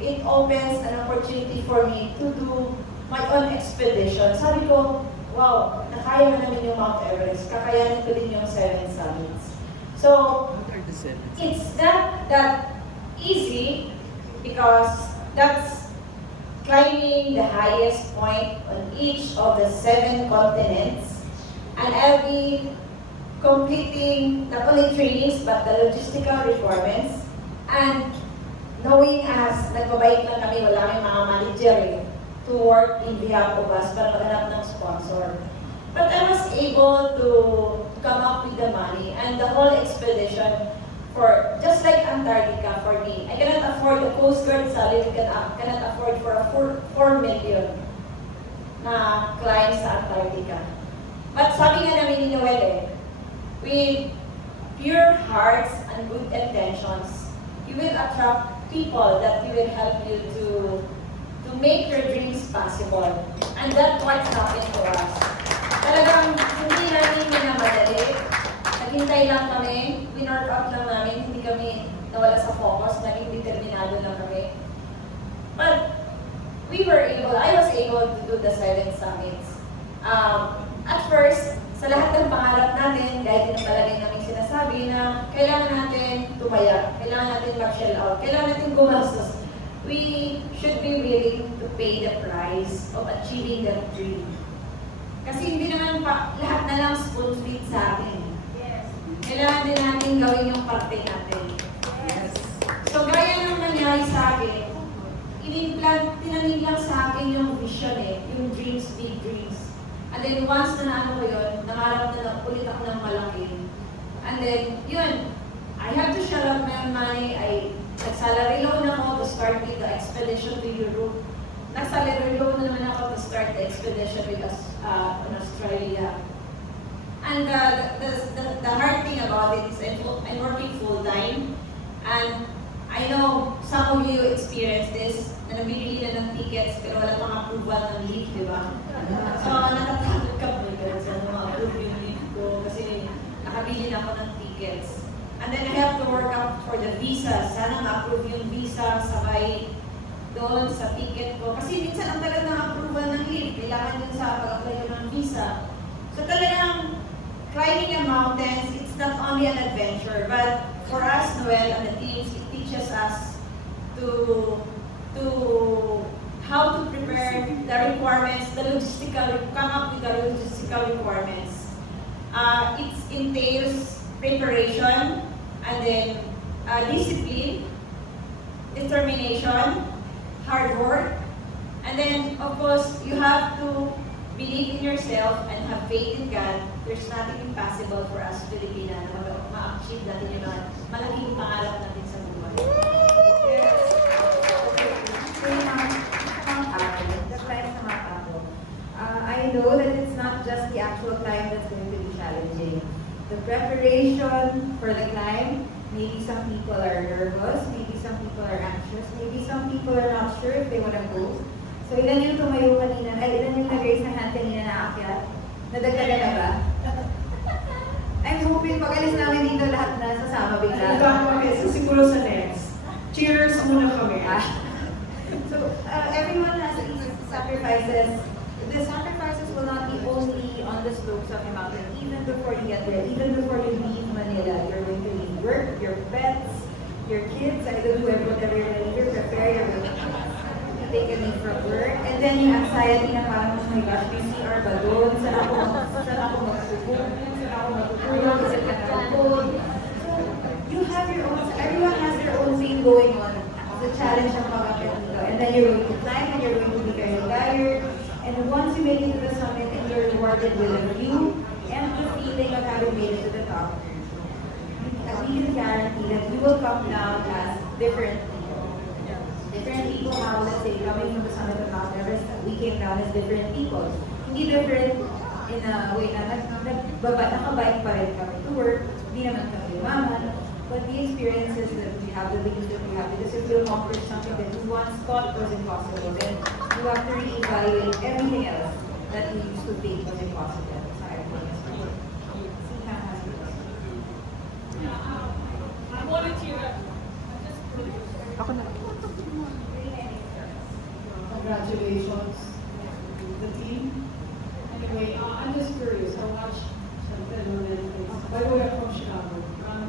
it opens an opportunity for me to do my own expedition. Sabi ko, wow, nakaya na namin yung Mount Everest, kakayanin ko din yung 7 summits. So, What are the seven? it's not that easy because that's climbing the highest point on each of the 7 continents, and I'll be completing not only trainings but the logistical requirements, and knowing as nagbabait lang kami, wala kaming mga manager to work in behalf of us para maghanap ng sponsor. But I was able to come up with the money and the whole expedition for, just like Antarctica for me. I cannot afford the Coast Guard salary, cannot afford for a 4 million na climb sa Antarctica. But sabi nga namin ni Noelle, with pure hearts and good intentions, you will attract people that will help you to make your dreams possible. And that's what's happened to us. Talagang hindi namin minamadali. Naghintay lang kami, winwork out lang namin, hindi kami nawala sa focus, naging determinado lang kami. But I was able to do the 7 summits. At first, sa lahat ng pangarap natin, dahil pinapalagay namin sinasabi na kailangan natin tumaya, kailangan natin mag-shell out, kailangan natin gumastos. We should be willing to pay the price of achieving that dream. Kasi hindi naman lahat na lang spoon feed sa atin. Yes. Kailangan din natin gawin yung parte natin. Yes. So gaya ng nangyari sa akin, tinanig lang sa akin yung vision yung dreams, big dreams. And then once na naano ko yun, nangarap na ulit ako ng malaki. And then, yun, I have to shell out my money. Nag-salary loan ako to start with the expedition to Europe. Nag-salary loan na naman ako to start the expedition with us in Australia. And the hard thing about it is I'm working full-time. And I know some of you experience this, na nabibili na ng tickets pero wala pang approval ng leave, di ba? So, natatakot ka po sa ma-approve yung leave ko kasi nakabili na ako ng tickets. And then I have to work out for the visa. Sana ma-approve yung visa sabay doon sa ticket ko. Kasi minsan ang tagal ng approval ng leave. Kailangan din sa pag-apply ko ng visa. So talagang climbing the mountains, it's not only an adventure, but for us, Noelle and the teams, it teaches us to how to prepare the requirements, come up with the logistical requirements. It entails preparation, and then discipline, determination, hard work, and then of course you have to believe in yourself and have faith in God. There's nothing impossible for us Filipinas na ma-achieve natin yung mga malaking pangarap natin sa buhay. Yes. The climb sa Mount Apo. I know that it's not just the actual climb that's going to be challenging. The preparation for the climb, maybe some people are nervous, maybe some people are anxious, maybe some people are not sure if they want to go. So ilan yung tumayo kanina, ilan yung nag-raise ng hand kanina na aakyat? Nadagdagan na ba? I'm hoping pag-alis namin dito lahat na sasama bigla. So siguro sa next. Cheers muna kami. So everyone has sacrifices. The sacrifices will not be only on the slopes of the mountain. Even before you get there, even before you leave Manila, you're going to leave work, your pets, your kids. I don't know whatever you're going to do. Prepare your room. Take a leave from work. And then yung anxiety na parang, oh my gosh, we see our balloon. Saan ako magsubo? Saan ako matutulog? Is it cold? You have your own, everyone has their own thing going on. The challenge ng pag-akyat dito. And then you're going to climb and you're going to be very tired. And once you make it to the summit and you're rewarded with a view and the feeling of having made it to the top, we can guarantee that you will come down as different people. Different people how, let's say, coming from the summit of Mount Everest, we came down as different people. Hindi different in a way na nakabike pa rin kami to work, hindi naman kami umaman, but the experiences that we have, the belief that we have, because if you accomplish something that you once thought was impossible, then you have to reevaluate everything else that you used to think was impossible. So I think it's good. I volunteer. Congratulations, the team. Anyway, I'm just curious. I watched some film on Netflix. By the way, I'm from Chicago. I'm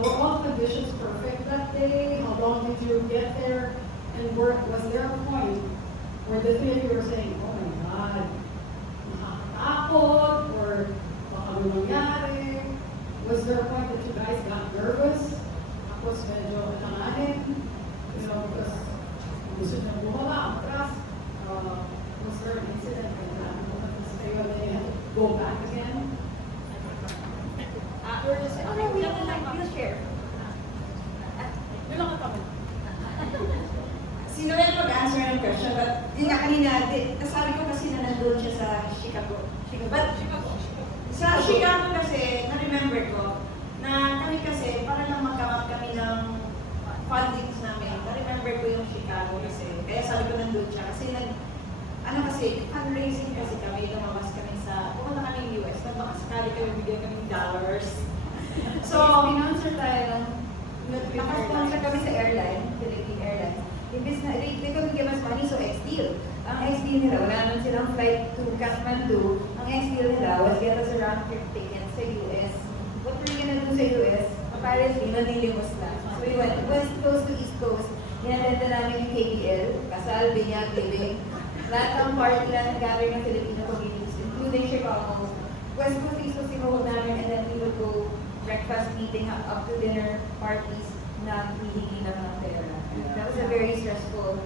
were all conditions perfect that day? How long did you get there? And was there a point where the three of you were saying, oh my God, nakakatakot, or baka may mangyari? Was there a point that you guys got nervous? Tapos medyo nanganin? You know, because gusto niyo bumaba, atras. Was there an incident like that? Tapos kayo, then you had to go back again? You share. Yun lang ang topic. Si Noelle mag-answer ng question, but yun nga kanina, nasabi ko kasi na nandun siya sa Chicago. But sa Chicago kasi, na-remember ko, na kami kasi, para lang magkamap kami ng fundings namin. Na-remember ko yung Chicago kasi, kaya sabi ko nandun siya. Kasi fundraising kasi kami, lumabas kami pumunta kami yung US, na baka sakali kami bigyan kami dollars. So, sponsor tayo naka-sponsor kami sa airline, Philippine Airlines. Imbis na, they couldn't give us money, so ex-deal. Ang ex-deal nila, wala naman silang flight to Kathmandu. Ang ex-deal nila was get us a round trip ticket sa US. What were we gonna do sa US? Apparently, nanilimos na. So we went West Coast to East Coast. Inatenda namin yung KBL, kasal, binyag, living. Lahat ng party lang nag-gather ng Filipino communities, including Chicago. West Coast, East Coast, sinahod namin, and then we would go breakfast meeting up to dinner parties na hihingi ng mga pera. That was a very stressful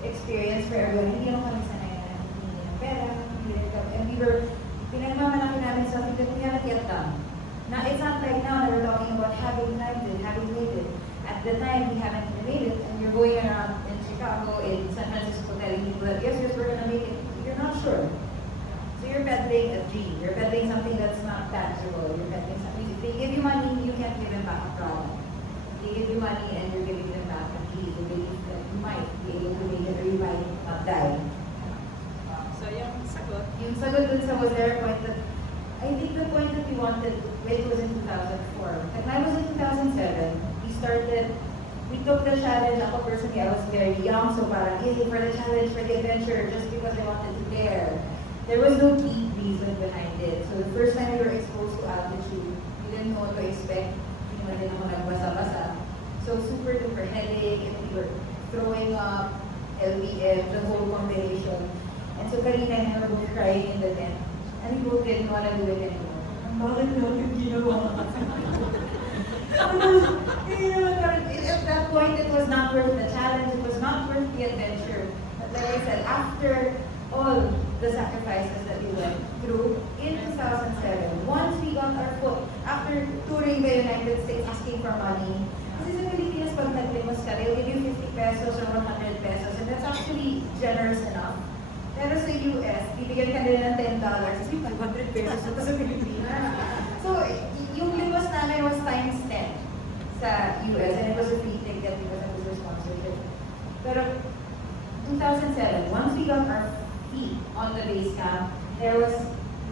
experience for everyone. Hindi naman kami sanay na hihingi ng pera. And we were, pinagmamalaki namin sa atin that we haven't yet done. Now, it's not like now that we're talking about having climbed it, having made it. At the time, we haven't even made it, and you're going around in Chicago, in San Francisco, telling people that, yes, we're gonna make it. You're not sure. So you're peddling a dream. You're peddling something that's not tangible. You're peddling something. If they give you money, you can't give them back a product. They give you money and you're giving them back a dream. The belief that you might be able to make it or you might not die. so yung sagot. Yung sagot dun sa was there a point that, I think the point that we wanted, it was in 2004. And I was in 2007, we took the challenge. Ako personally, I was very young, so parang, hey, for the challenge, for the adventure, just because I wanted to dare. There was no deep reason behind it. So the first time we were exposed to altitude, we didn't know what to expect. Hindi naman din ako nagbasa-basa. So super duper headache, and we were throwing up, LVF, the whole combination. And so Carina and I were both crying in the tent. And we both didn't want to do it anymore. Bakit natin ginawa? At that point, it was not worth the challenge. It was not worth the adventure. But like I said, after all the sacrifices that we went through in 2007, once we got our foot, after touring the United States asking for money, kasi sa Filipinas, pag naglimos ka, they'll give you 50 pesos or 100 pesos, and that's actually generous enough. Pero sa US, bibigyan ka nila ng $10, kasi 500 pesos ito sa Pilipinas. So, yung limos namin was times 10 sa US, and it was a free ticket because it was a sponsorship. Pero 2007, once we got our feet on the base camp, there was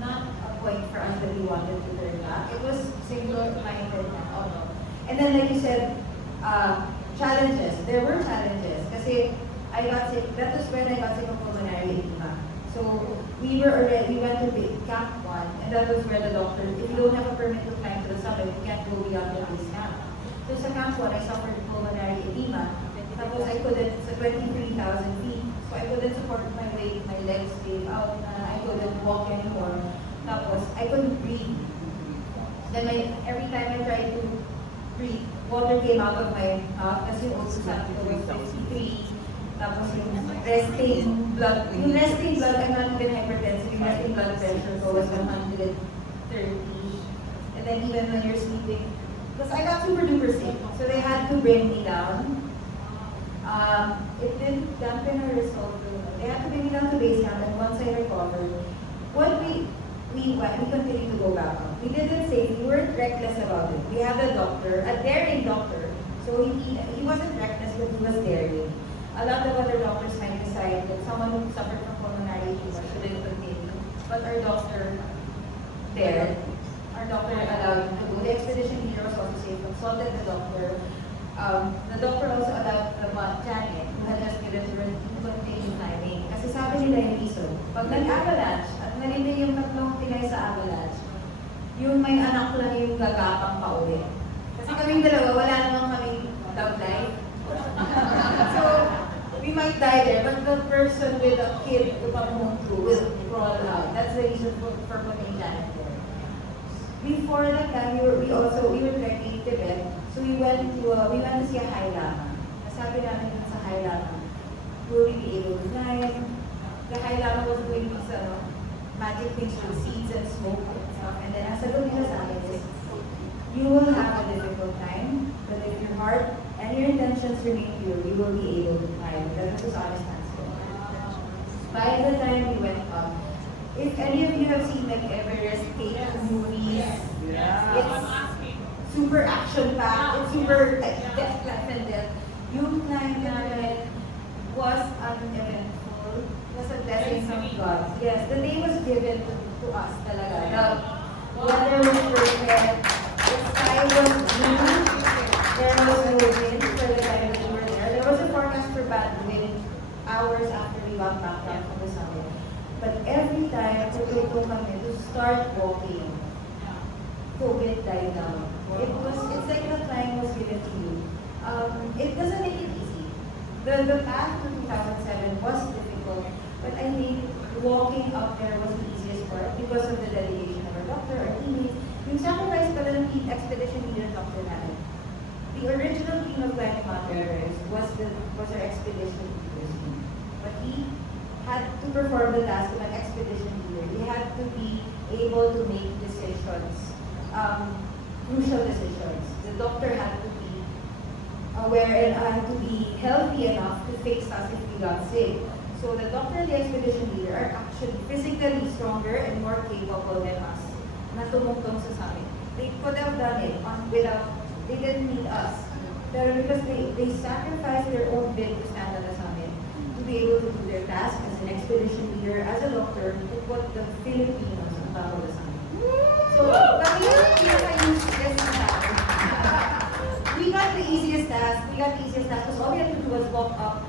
not a point for us that we wanted to turn back. It was single-minded na, oh no. And then like you said, challenges. There were challenges. Kasi I got sick, that was when I got sick of pulmonary edema. So we went to Camp 1, and that was where the doctor, if you don't have a permit to climb to the summit, you can't go beyond the base camp. So sa Camp 1, I suffered pulmonary edema. Tapos I couldn't, sa 23,000 feet, so I couldn't support my weight, my legs gave out, I couldn't walk anymore. Tapos I couldn't breathe. Then every time I tried to breathe, water came out of my mouth kasi yung oxygen sabi ko was 63. Tapos yung resting blood, I'm not even hypertensive, yung resting blood pressure ko was 130. And then even when you're sleeping, because I got super duper sick, so they had to bring me down. It didn't dampen our result. They had to bring me down to base camp, and once I recovered, we continued to go back up. We did it safe, we weren't reckless about it. We had a doctor, a daring doctor, so he wasn't reckless, but he was daring. A lot of other doctors might decide that someone who suffered from pulmonary edema shouldn't continue, but our doctor dared. Our doctor allowed him to go. The expedition leader was also safe, consulted the doctor. The doctor also allowed the Janet, who had just given her to continue climbing. Kasi sabi nila yung reason, pag nag-avalanche at narinig yung tatlong Pinay sa avalanche, yung may anak lang yung gagapang pauwi. Kasi kaming dalawa, wala namang kaming love life. So, we might die there, but the person with a kid to come home to will crawl out. That's the reason for putting Janet there. Before that time, we were trekking Tibet, so we went to see a high lama. Nasabi namin dun sa high lama, will we be able to climb? The high lama was doing these magic things with seeds and smoke and stuff, and then as a sagot nila sa amin is, you will have a difficult time, but if your heart and your intentions remain pure, you will be able to climb. That was honest answer. By the time we went up, if any of you have seen like Everest movies, it's super action-packed, it's super like death, life, and death. Yung climb namin was uneventful. It was a blessing from God. Yes, the day was given to us talaga. The weather was perfect. The sky was blue. There was no wind for the time that we were there. There was a forecast for bad wind hours after we got back down from the summit. But every time tututo kami to start walking, COVID died down. It's like the climb was given to you. It doesn't make it easy. The path to 2007 was difficult, but I think walking up there was the easiest part because of the dedication of our doctor, our teammates. Yung sacrifice pala ng expedition leader, Dr. Nanan. The original team of climbing Mount Everest was our expedition leader team. But he had to perform the task of an expedition leader. He had to be able to make decisions, crucial decisions. The doctor had to be aware and had to be healthy enough to fix us if we got sick. So the doctor and the expedition leader are actually physically stronger and more capable than us na tumungtong sa summit. They could have done it they didn't need us. Pero because they sacrificed their own bid to stand on the summit, to be able to do their task as an expedition leader, as a doctor, to put the Filipinos on top of the summit. So, kami yung use this task. We got the easiest task because all we had to do was walk up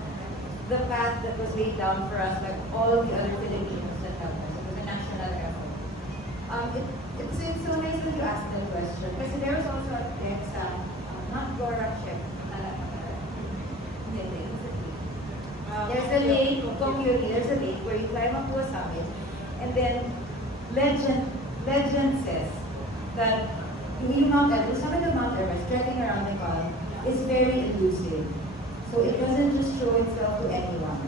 the path that was laid down for us by all of the other Filipinos that helped us. It was a national effort. It's so nice that you asked that question because there was also a text, not Gorakshep, there's a lake, there's a lake where you climb up to a summit, and then legend says that the summit of Mount Everest, trekking around the column, is very elusive. So it doesn't just show itself to anyone.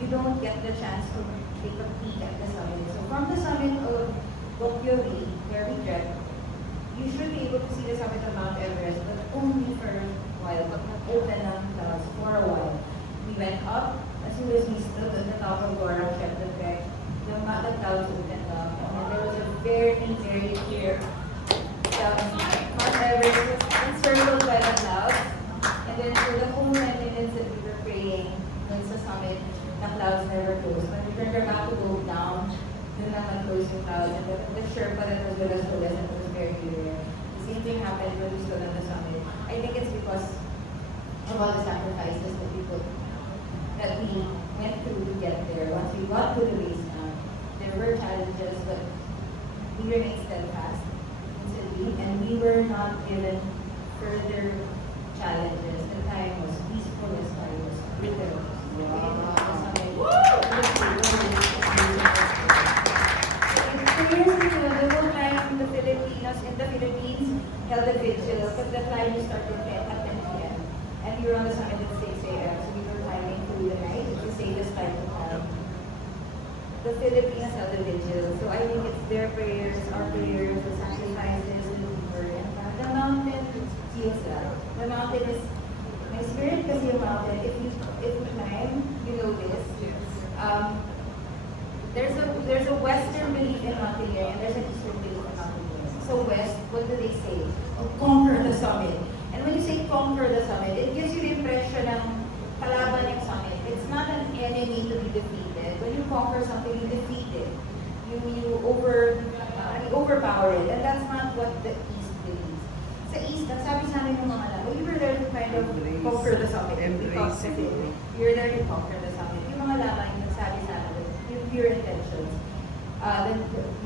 You don't get the chance to take a peek at the summit. So from the summit of Bokyori, where we trekked, you should be able to see the summit of Mount Everest, but only for a while, but not open lang clouds for a while. We went up, as soon as we stood at the top of Gorakshep, the clouds opened up, and there was a very, very clear Mount Everest was encircled by the clouds, and then for the whole 10 minutes that we were praying dun sa summit, the clouds never closed. When we turned our back to go down, dun naman closed yung clouds, and the Sherpa that was with us told us that it was very clear. The same thing happened when we stood on the summit. I think it's because of all the sacrifices that we went through to get there. Once we got to the base camp, there were challenges, but we remained steadfast. And we were not given further challenges. The time was peaceful, the sky was clear. The whole time in the Philippines held a vigil, but the climb started at 10 p.m. And we were on the summit at 6 a.m. So we were climbing through the night. It's the safest time to climb. The Filipinos held a vigil. So I think it's their prayers, our prayers, the sacrifices, the mountain feels that. The mountain is, my spirit kasi yung mountain, if you climb, you know this. There's a Western belief in mountaineering and there's an Eastern belief in mountaineering. So West, what do they say? To conquer the summit. And when you say conquer the summit, it gives you the impression ng kalaban yung summit. It's not an enemy to be defeated. When you conquer something, you defeat it. You overpower it. And that's not what the East believes. Sa East, nagsabi sa amin ng mga labo, we were there to kind of conquer the summit. We were there to conquer the summit. Yung mga lamang yung nagsabi sa amin, yung pure intentions.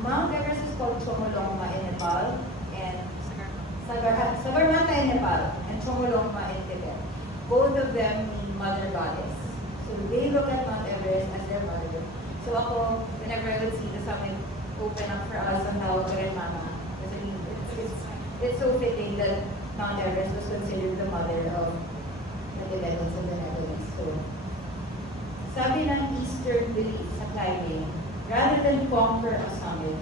Mount Everest is called Chomolungma in Nepal, and Sagarmatha Chomolungma in Tibet. Both of them mean mother goddess. So they look at Mount Everest as their mother. So ako, whenever I would see the summit open up for us on tawag ko rin mama. Kasi it's so fitting that Mount Everest was considered the mother of the Tibetans and the Netherlands. So, sabi ng Eastern belief sa climbing, rather than conquer a summit,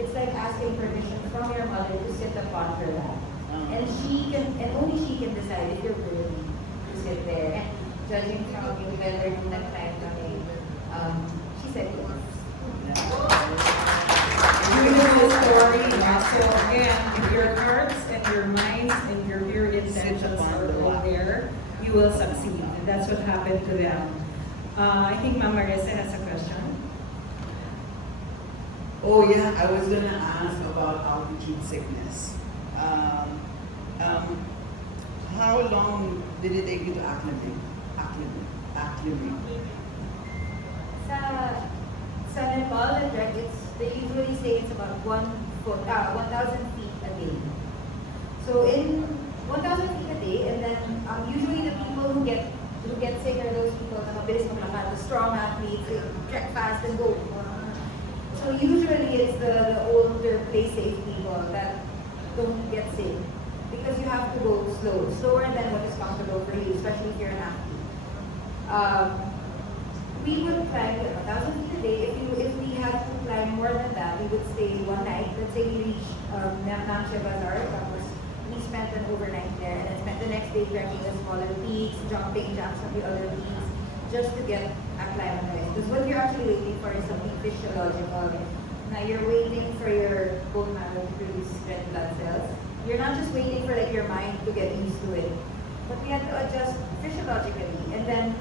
it's like asking permission from your mother to sit upon her lap. And only she can decide if you're worthy to sit there. And judging from yung weather nung nag-climb kami, she said yes. Beautiful story. So again, if your hearts and your minds and your pure intentions are all there, you will succeed. And that's what happened to them. I think Mama Marissa has a question. Oh yeah, I was gonna ask about altitude sickness. How long did it take you to acclimate? Sa Nepal, they usually say it's about 1,000 feet a day. So in 1,000 feet a day, and then usually the people who get sick are those people na mabilis maglakad, the strong athletes, they trek fast and go. So usually it's the older, play safe people that don't get sick because you have to go slower than what is comfortable for you, especially if you're an athlete. We would climb 1,000 feet a day. If we had to climb more than that, we would stay one night. Let's say we reach Namche Bazaar, we spent an overnight there, and then spent the next day trekking the smaller peaks, jumping jacks on the other peaks, just to get acclimatized. Because what you're actually waiting for is something physiological. Now you're waiting for your bone marrow to produce red blood cells. You're not just waiting for like your mind to get used to it, but we had to adjust physiologically, and then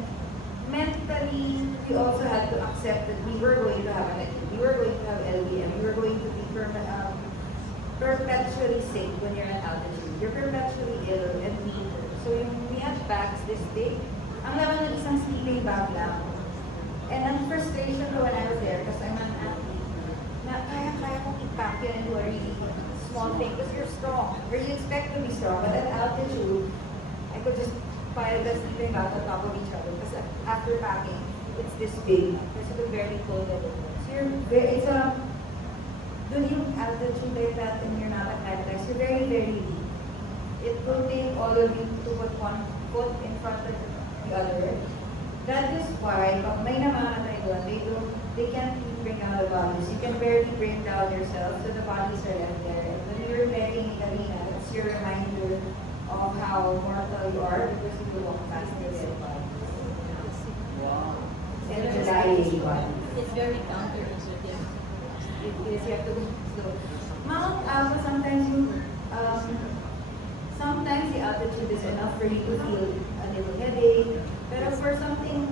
mentally, we also had to accept that we were going to have we were going to have LVM, we were going to be perpetually sick when you're at altitude. You're perpetually ill and weak. So we had bags this big. Ang laman ng isang sleeping bag lang. And ang frustration ko when I was there, because I'm an athlete, na kaya kong i-pack yun into a really small thing, because you're strong, or you expect to be strong, but at altitude, I could just pile the sleeping bag on top of each other. Because after packing, it's this big. Because it will barely hold it. So when you altitude like that and you're not acclimatized, you're very, very weak. It will take all of you to put one foot in front of the other. That is why, pag may namamatay doon, they can't bring down the bodies. You can barely bring down yourself, so the bodies are left there. And when you're letting Carina, that's your reminder of how mortal you are because you will walk past the dead body. Wow. And the dying body. It's very counterintuitive. Because you have to go slow. Mount Apo, sometimes the altitude is enough for you to feel a little headache. But for something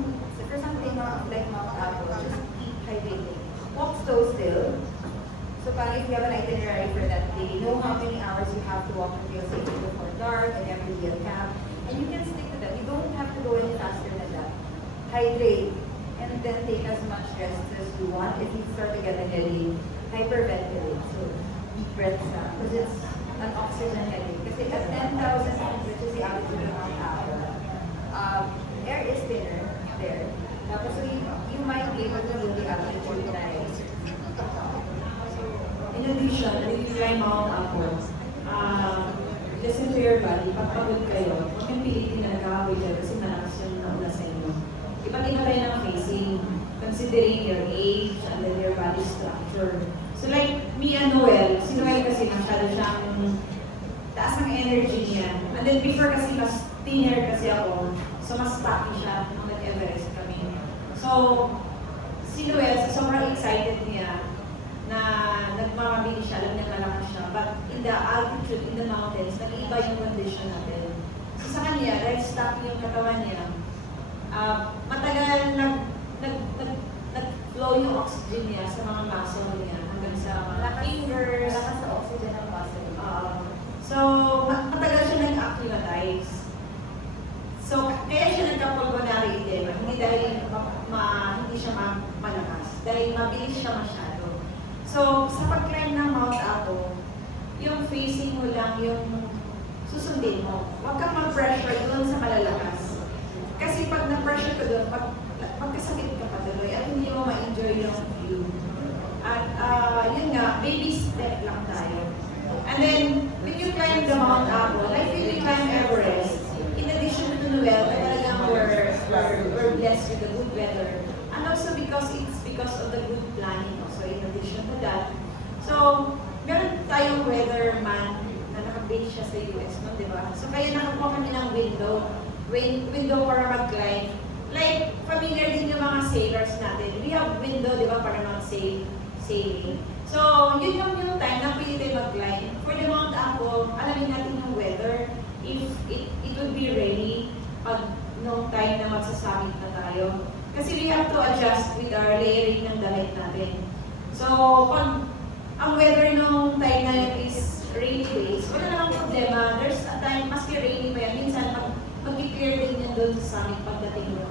like Mount Apo, just keep hydrating. Walk slow still. So if you have an itinerary for that day, know how many hours you have to walk until safely before dark and every day at camp. And you can stick to that. You don't have to go any faster than that. Hydrate and then take as much rest as you want. If you start to get a headache, hyperventilate. So deep breaths now. Because it's an oxygen headache. Kasi at 10,000 feet, which is the altitude of Mount Apo, air is thinner there. Tapos so you might be able to feel the altitude rise. In addition, when you climb Mount Apo, listen to your body. Pag pagod kayo, huwag yung pilitin na nagkakaboy kayo kasi malakas yung nauna sa inyo. Ipatingin kayo ng facing, considering your age and then your body structure. So like me and Noelle, si Noelle kasi masyado siyang taas ng energy niya. And then before kasi mas thinner kasi ako, so mas stocky siya nung nag-Everest kami. So, si Noelle, sobrang excited niya na nagmamabili siya, alam niya malakas siya. But in the altitude, in the mountains, nag-iiba yung condition natin. So sa kanya, dahil stock yung katawan niya, matagal nag-flow yung oxygen niya sa mga muscle niya hanggang sa mga fingers. Lakas sa oxygen ng muscle. So, matagal siya nag-acclimatize. So, kaya siya nagka-pulmonary edema, hindi dahil hindi siya malakas, dahil mabilis siya masyado. So, sa pag-climb ng Mount Apo, yung facing mo lang, yung susundin mo. Huwag kang mag-pressure doon sa malalakas. Kasi pag na-pressure ka doon, pagkasakit ka patuloy at hindi mo ma-enjoy yung view. At yun nga, baby step lang tayo. And then, when you climb the Mount Apple, like when we climb Everest, in addition to Noelle, talagang we're blessed with the good weather. And also because it's because of the good planning also in addition to that. So, meron tayong weatherman na nakabase siya sa US, no, di ba? So, kaya nakakuha kami ng window para mag-climb. Like, familiar din yung mga sailors natin. We have window, di ba, para mag-sailing. So, yun lang yung time na pwede tayo mag-climb. For the Mount Apple, alamin natin yung weather. If it would be rainy, pag nung time na magsasabit na tayo. Kasi we have to adjust with our layering ng damit natin. So, pag ang weather nung time na yun is rainy days, wala namang problema. There's a time, maski rainy pa yan, minsan mag-clear din yan doon sa summit pagdating mo.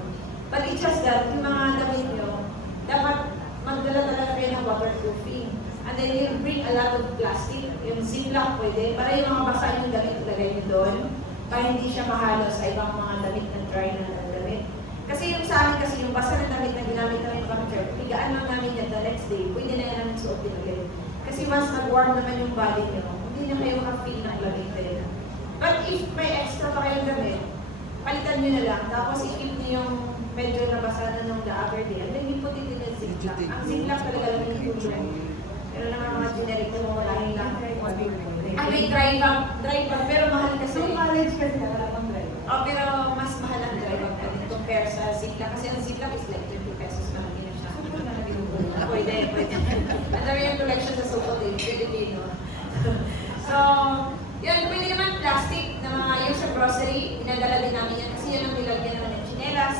But it's just that, yung mga damit nyo, dapat magdala talaga kayo ng waterproofing. And then you bring a lot of plastic, yung ziplock pwede, para yung mga basa yung damit ilagay nyo doon, para hindi siya mahalo sa ibang mga damit na dry na damit. Kasi yung sa amin kasi, yung basa na damit na ginamit namin pang shirt, higaan lang namin yan the next day, pwede na yan namin suotin ulit. Kasi once nag-warm naman yung body nyo, hindi na kayo ka-feel ng lamig din. But if may extra pa kayong damit, palitan nyo na lang, tapos i-keep nyo yung medyo nabasa na ng the other day, and then you put it in a ziplock. Ang ziplock talaga lang yung tulong. Pero naman mga generic mo, wala yung lang. Ay, may dry bag, pero mahal kasi. So, college kasi wala pang drive. Oh, pero mas mahal ang dry bag pa din compare sa ziplock. Kasi ang ziplock is like 30 pesos na lang siya. Pwede. Ang dami yung collection sa Soho din, Filipino. So, yun, pwede naman plastic na mga yung sa grocery, pinadala din namin yan kasi yan ang nilagyan naman ng chinelas.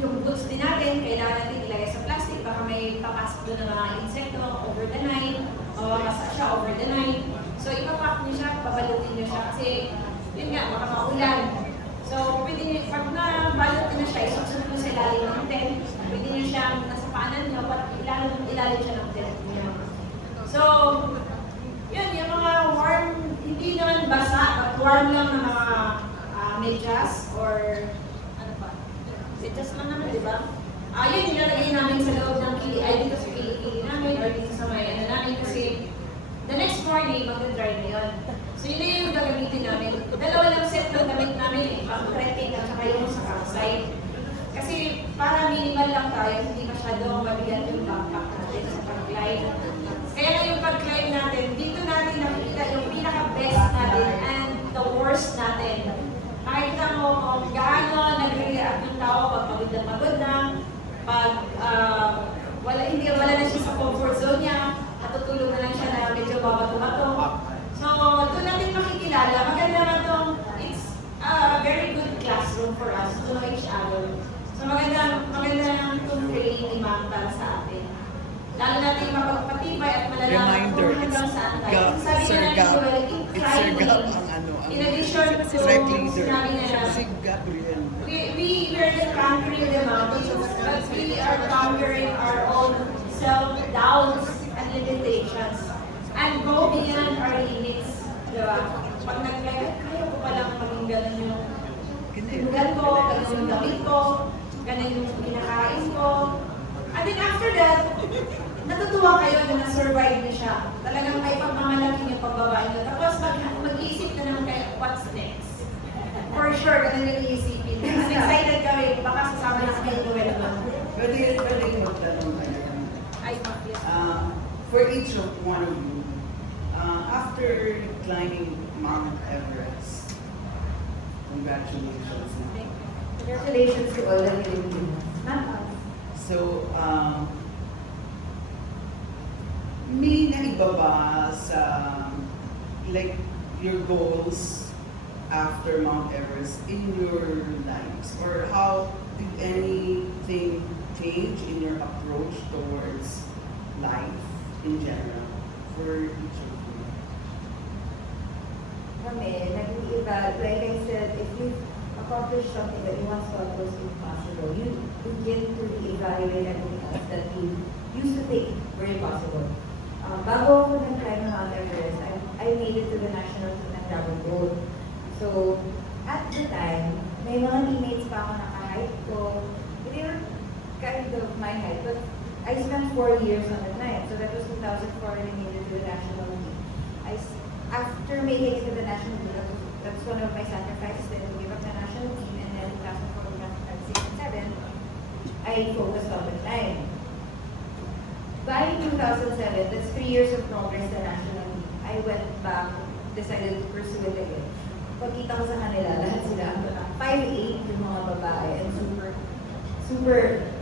Yung boots din natin, kailangan natin ilagay sa plastic, baka may papasok doon ng mga insekto over the night, mababasa siya over the night. So, ipapack niyo siya, pabalutin niyo siya kasi, yun nga, baka maulan. So, pwede niyo, pag nabalot na siya, isusunod mo sa ilalim ng tent, pwede niyo siya nasa paanan niyo, ilalim siya ng tent niyo. So, yun, yung mga warm, hindi naman basa, but warm lang na mga medyas or medyas lang naman, di ba? Yun, nilalagay namin sa loob ng dito sa kilikili namin or dito sa may namin kasi the next morning, mag-dry na yun. So yun na yung gagamitin namin. Dalawa lang set ng gamit namin, pang trekking at saka yung sa campsite. Kasi para minimal lang tayo, hindi masyadong mabigat yung backpack natin sa pag-climb. Kaya na yung pag-climb natin, dito natin nakikita yung pinaka-best natin and the worst natin. Makikita mo kung gaano nagre-react yung tao pag pagod na, pag wala na siya sa comfort zone niya, natutulog na lang siya na medyo babato-bato. So, doon natin makikilala. Maganda na itong, it's a very good classroom for us to know each other. So, maganda na itong training ni Ma'am para sa atin. Lalo natin mapagpatibay at malalaman kung hanggang saan tayo. Sabi na natin, climbing. In addition to sinabi na we are the conquering the mountains, but we are conquering our own self-doubts and limitations. And go beyond our limits. Diba? Pag nag-climb, kaya ko palang maging ganun yung tulugan ko, ganun yung damit ko, ganun yung kinakain ko. And then after that, natutuwa kayo na na-survive niyo siya. Talagang may pagmamalaki yung pagbabae niyo. Tapos mag-iisip na naman kayo, what's next? For sure, ganun yung iisipin. Mas excited kami, baka sasama na kami yung Noelle. Pwede magtanong kayo. Ay, yes. For each of one of you, after climbing Mount Everest, congratulations. Congratulations to all the Filipinos. Not us. So, may naiba ba sa, like, your goals after Mount Everest in your lives? Or how did anything change in your approach towards life in general for each of you? Kami, nag-iiba, like I said, if you accomplish something that you once thought was impossible, you begin to reevaluate everything else that you used to think were impossible. Bago ako nag-climb ng Mount Everest, I made it to the national team ng Dragon Boat. So, at the time, may mga teammates pa ako na kahit ko, they were kind of my height, but I spent 4 years on the night. So that was 2004 when I made it to the national team. After making it to the national team, that's one of my sacrifices then to give up the national team, and then 2004, 2005, 2006, and 2007, I focused on the time. By 2007, that's 3 years of progress sa national team. I went back, decided to pursue it again. Pagkita ko sa kanila, lahat sila, 5'8" yung mga babae, and super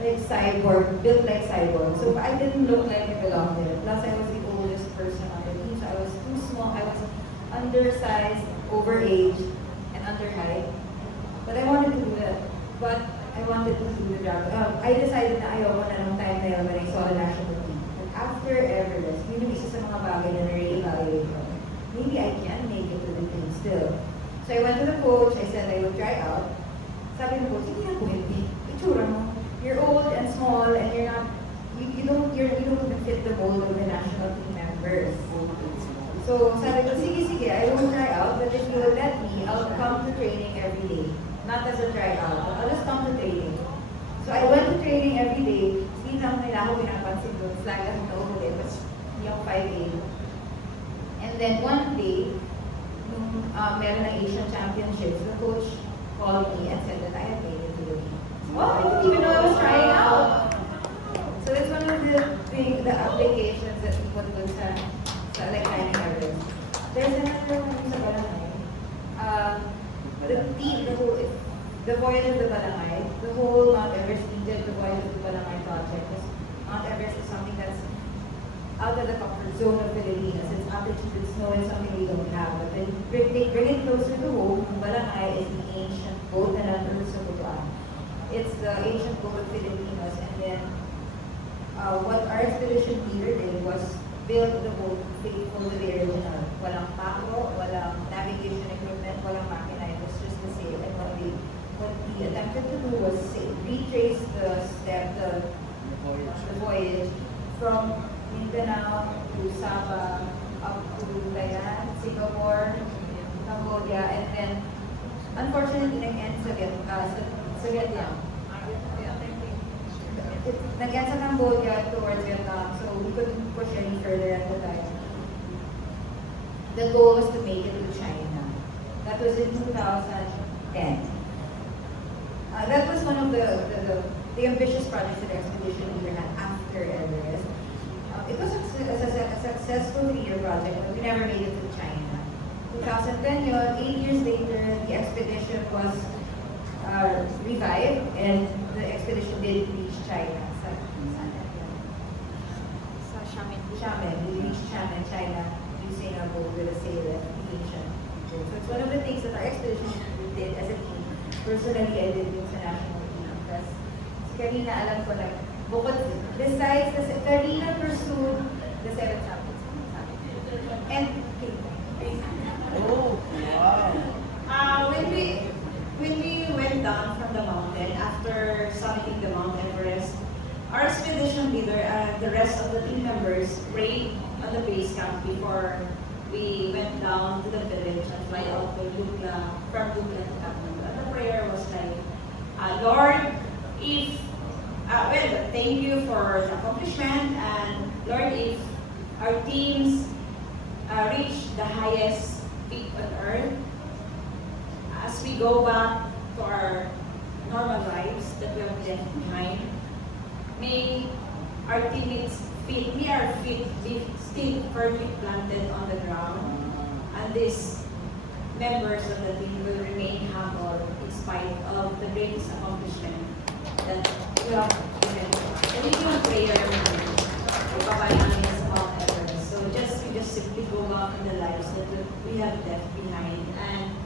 like cyborg, built like cyborg. So I didn't look like I belonged there. Plus I was the oldest person on the team, so I was too small. I was undersized, overage, and underheight. But I wanted to do that. But I wanted to do the job. I decided na ayoko na nung time na yun when I saw the national team. And after Everest, yun yung isa sa mga bagay na na-re-evaluate ko. Maybe I can make it to the team still. So I went to the coach, I said I would try out. Sabi ng coach, hindi na pwede. Itsura mo. You're old and small and you're not, you don't even fit the mold of the national team members. So sabi ko, sige, I will try out, but if you will let me, I'll come to training every day. Not as a tryout, but I'll just come to training. So I went to training every day. Hindi lang nila ako pinapansin doon. Flag as no, but hindi ako 5'8". And then one day, nung meron ng Asian Championships, the coach called me and said that I had made it to the team. Oh, I didn't even know I was trying out. So that's one of the applications that people do sa like climbing Everest. There's another one sa Balangay. The voyage of the Balangay, the whole Mount Everest team did the voyage of the Balangay project. Mount Everest is something that's out of the comfort zone of Filipinas. It's altitude, it's snow, and something we don't have. But then they bring it closer to home. Balangay is the ancient boat na nandun sa Butuan. It's the ancient boat of Filipinas, and then what our expedition leader did was build the boat faithful to the original. Walang pako, walang navigation equipment, walang makina. It was just the same. And what we attempted to do was retrace the voyage from Mindanao to Sabah, up to Thailand, Singapore, Cambodia, and then unfortunately nag-end sa Vietnam. Nag-end sa Cambodia towards Vietnam, so we couldn't push any further at the time. The goal was to make it to China. That was in 2010. That was one of the ambitious projects that the expedition leader had after Everest. It was a successful 3-year project, but we never made it to China. 2010 yun, 8 years later, the expedition was revived, and the expedition did reach China. Xiamen. We reached Xiamen, China, using a boat with a sail and aviation. So it's one of the things that our expedition did as a team. Personally, I did yung sa national team. Because si Carina, alam ko lang, besides, Carina pursued the 7 summits. And, Oh, wow. When we went down from the mountain after summiting the Mount Everest, our expedition leader and the rest of the team members prayed on the base camp before we went down to the village and fly out to Dukla, from Dukla to Kathmandu. And the prayer was like, Lord, thank you for the accomplishment, and Lord, if our teams reach the highest peak on earth, as we go back to our normal lives that we have left behind, may our teammates' feet, may our feet be still firmly planted on the ground, and these members of the team will remain humble in spite of the greatest accomplishment that we have given. And we do a prayer sa Mount Everest. So we just simply go out in the lives that we have left behind. And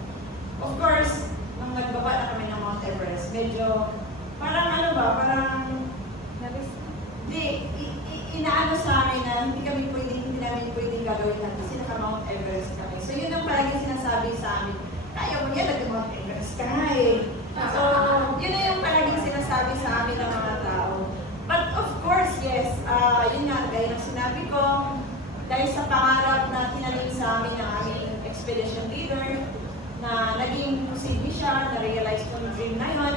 of course, nung nagbaba na kami ng Mount Everest, medyo parang inaano sa amin na hindi namin pwedeng gagawin natin kasi naka-Mount Everest kami. So yun ang palagi sinasabi sa amin, kaya mo yan, nag-Mount Everest ka eh. So yun na yung palaging sinasabi sa amin ng mga tao. But of course, yes, yun nga, gaya ng sinabi ko, dahil sa pangarap na tinanim sa amin ng expedition leader, na naging posible siya, na-realize ko yung dream na yun.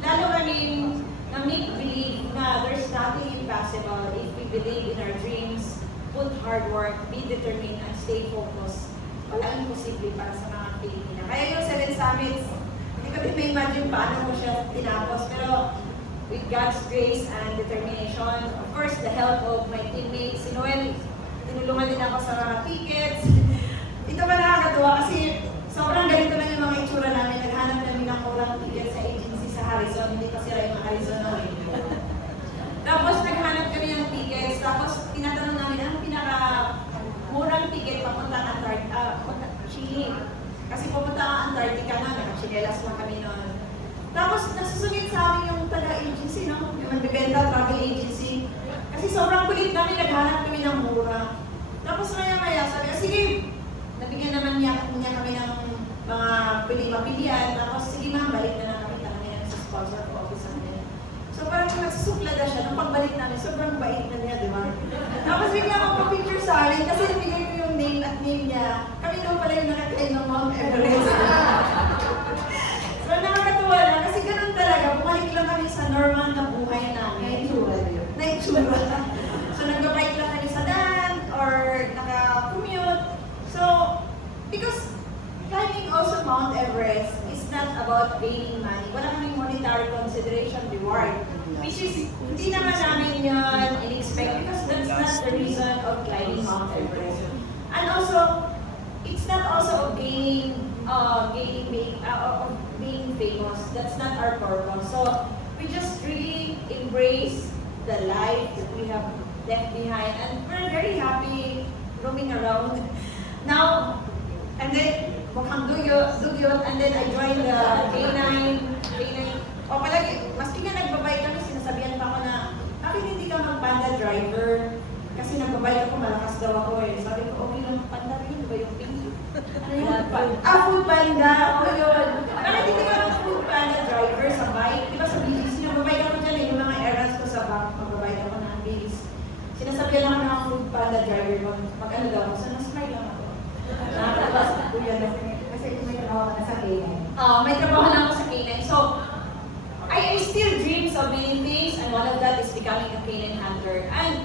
Lalo kaming na-make believe na there's nothing impossible if we believe in our dreams, put hard work, be determined, and stay focused. Walang imposible para sa mga Pilipina. Kaya yung 7 summits, hindi ko din ma-imagine paano mo siya tinapos, pero with God's grace and determination, of course, the help of my teammates, si Noelle, tinulungan din ako sa mga tickets. Ito pa nakakatuwa kasi sobrang ganito lang yung mga itsura namin. Naghanap namin ng murang ticket sa agency sa Harrison, hindi kasi yung mga Harrison na Tapos naghanap kami ng tickets, tapos tinatanong namin ang pinaka-murang ticket papuntang Chile. Kasi pupunta ang Antarctica na, nakachinelas lang kami noon. Tapos nasusungit sa amin yung taga-agency, no? Yung nagbibenta, travel agency. Kasi sobrang kulit namin, naghanap kami ng mura. Tapos maya-maya, sabi ko, sige, nabigyan naman niya kami ng mga mapilian. Tapos sige ma'am, balik na lang kami namin sa sponsor ko office namin. So parang nagsusuplada siya. Nung pagbalik namin, sobrang bait na niya, di ba? Tapos bigla ako pa-picture sa amin kasi nabigay ko yung name at name niya. Kami daw pala yung nakakain ng Mount Everest. So nakakatuwa lang kasi ganun talaga. Bumalik lang kami sa normal na buhay namin. Na-itsura. So nag-bike lang kami sa daan or naka-commute. So, because climbing also Mount Everest is not about gaining money. Wala kaming monetary consideration reward. Which is, hindi naman namin yun in-expect because that's not the reason of climbing Mount Everest. And also, it's not also of being famous. That's not our purpose. So, we just really embrace the life that we have left behind. And we're very happy roaming around. Now, and then, mukhang dugyot, and then I joined the K9. O palagi, maski nga nagbabay kami, sinasabihan pa ako na, bakit hindi ka mag-panda driver? Kasi nagbabay ako, malakas daw ako eh. Sabi ko, okay lang, panda rin, ba yung pink? Ano yun? Food panda, o yun. Bakit hindi ka mag-food panda driver sa bike? Di ba sa bilis, nagbabay ako dyan eh, yung mga errands ko sa back, magbabay ako ng bilis. Sinasabihan lang ako ng food panda driver, mag-ano daw ako, so na-smile lang ako. Nakakabas na kuya na. Kasi may trabaho ka na sa K9. May trabaho na ako sa K9. So, I still dreams of many things, and one of that is becoming a K9 handler. And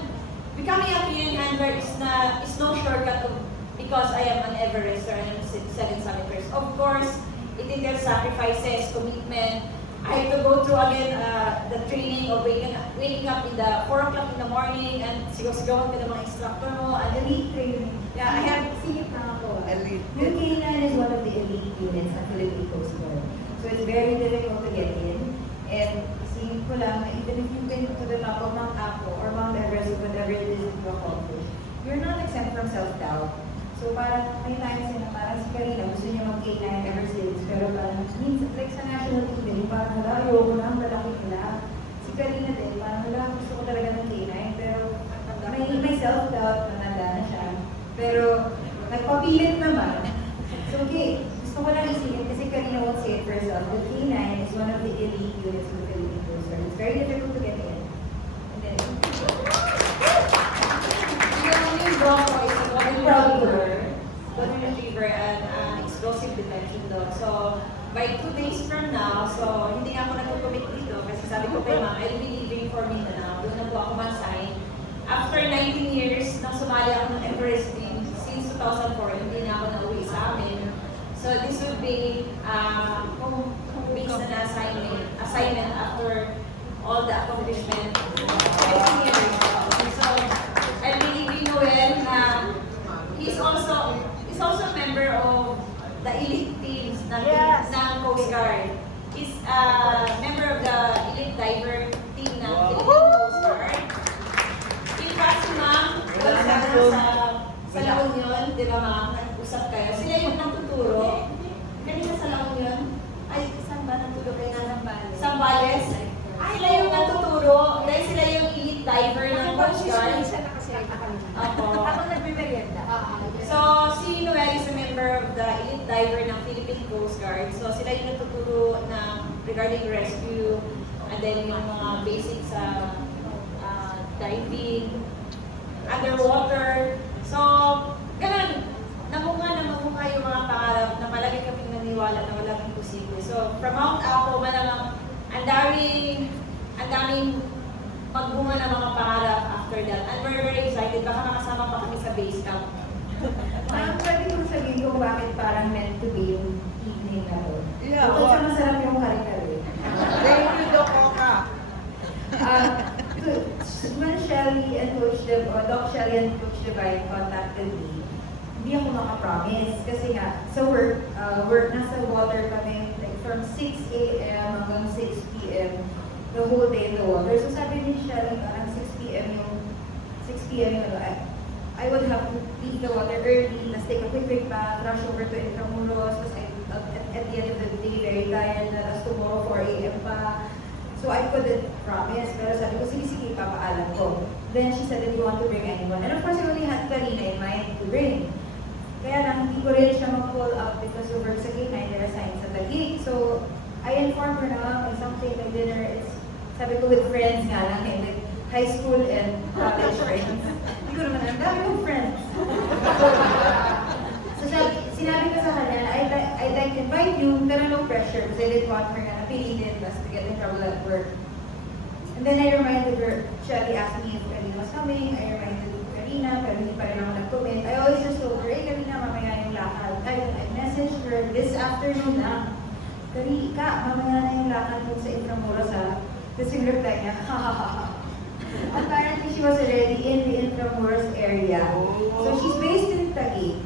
becoming a K9 handler is no shortcut because I am an Everester and I'm 7 summiters. Of course, it entails sacrifices, commitment. I have to go through again the training of waking up in the 4 o'clock in the morning and sigaw-sigawan ka ng mga instructor mo. And Elite training. yeah, I have Singit na ako. Elite. Yung K9 is one of the elite units ng Philippine Coast Guard. So it's very difficult to get in. And isingit ko lang na even if you've been to the top of Mount Apo or Mount Everest or whatever it is that you accomplish, you're not exempt from self-doubt. So parang may times na parang si Carina, gusto niya mag-K9 ever since. Pero parang minsan, like sa national team din, parang hala, ayoko na, malaki na. Si Carina din, parang hala, gusto ko talaga ng K9. Pero may self-doubt na nandaan siya. Pero nagpapilit naman. So okay, gusto ko lang isingit kasi Carina won't say it for herself. The K9 is one of the elite units of the Philippine Coast Guard. It's very difficult to get in. And then, yung Bronco is a golden retriever and explosive detection dog. So, by 2 days from now, so hindi nga ako nag-commit dito kasi sabi ko kay ma'am, I'll be leaving for Mindanao. Doon na po ako man-sign. After 19 years, nang sumali ako ng Everest team, since 2004, hindi na ako nauwi sa amin. So, this would be home base na assignment after all the accomplishment. 19 years. So, I believe in Noelle na he's also a member of the elite teams ng Coast Guard. He's a member of the elite diver team ng Philippine Coast Guard. In fact, si ma'am, sa La Union, di ba ma'am, nag-usap kayo. Sila yung nagtuturo. Kanina sa La Union, ay, saan ba nagtuturo kayo? Sambales. Ay, sila yung nagtuturo. Dahil sila yung elite diver ng Coast Guard. ako nagme-merienda. So, si Noelle is a member of the elite diver ng Philippine Coast Guard. So, sila yung natuturo regarding rescue and then yung mga basic sa diving, underwater. So, ganun, namunga yung mga naniniwala na walang imposible. So, from Mount Apo, malamang ang daming magbunga ng mga pangarap after that. And we're very excited. Baka makasama pa kami sa base camp. Pwede kong sabihin kung bakit parang meant to be yung evening na to. Yeah, Bukod sa masarap yung kare-kare. Thank you, Doc Oka. When Shelly and Coach Dev, or Doc Shelly and Coach Divine contacted me, hindi ako makapromise. Kasi nga, sa work, nasa water kami, like from 6 a.m. hanggang 6 p.m. the whole day in the water. So sabi ni Shelly, parang 6 p.m. yung I would have to leave the water early, let's take a quick bath, rush over to Intramuros, because at the end of the day, very tired, na tomorrow 4 a.m. pa. So I couldn't promise, pero sabi ko, sige, papaalam ko. Then she said that you want to bring anyone. And of course, I only had Carina in mind to bring. Kaya lang, hindi ko rin siya mag-pull up because we work sa K9, they're assigned sa Taguig. So, I informed her na may something, may dinner. Sabi ko with friends nga lang, like high school and college friends. Hindi ko naman, ang dami kong friends. So, sinabi ko sa kanya, I'd like to invite you, pero no pressure, because I didn't want her na napilitin us to get in trouble at work. And then I reminded her, Shelly asked me if Carina was coming, I reminded Carina, pero hindi pa rin ako nag-commit. I always just told her, hey Carina, mamaya yung lakad. I messaged her this afternoon na, Carika, mamaya na yung lakad mo sa Intramuros ha. Tapos yung reply niya, ha ha ha ha. Apparently, she was already in the Intramuros area. So she's based in Taguig.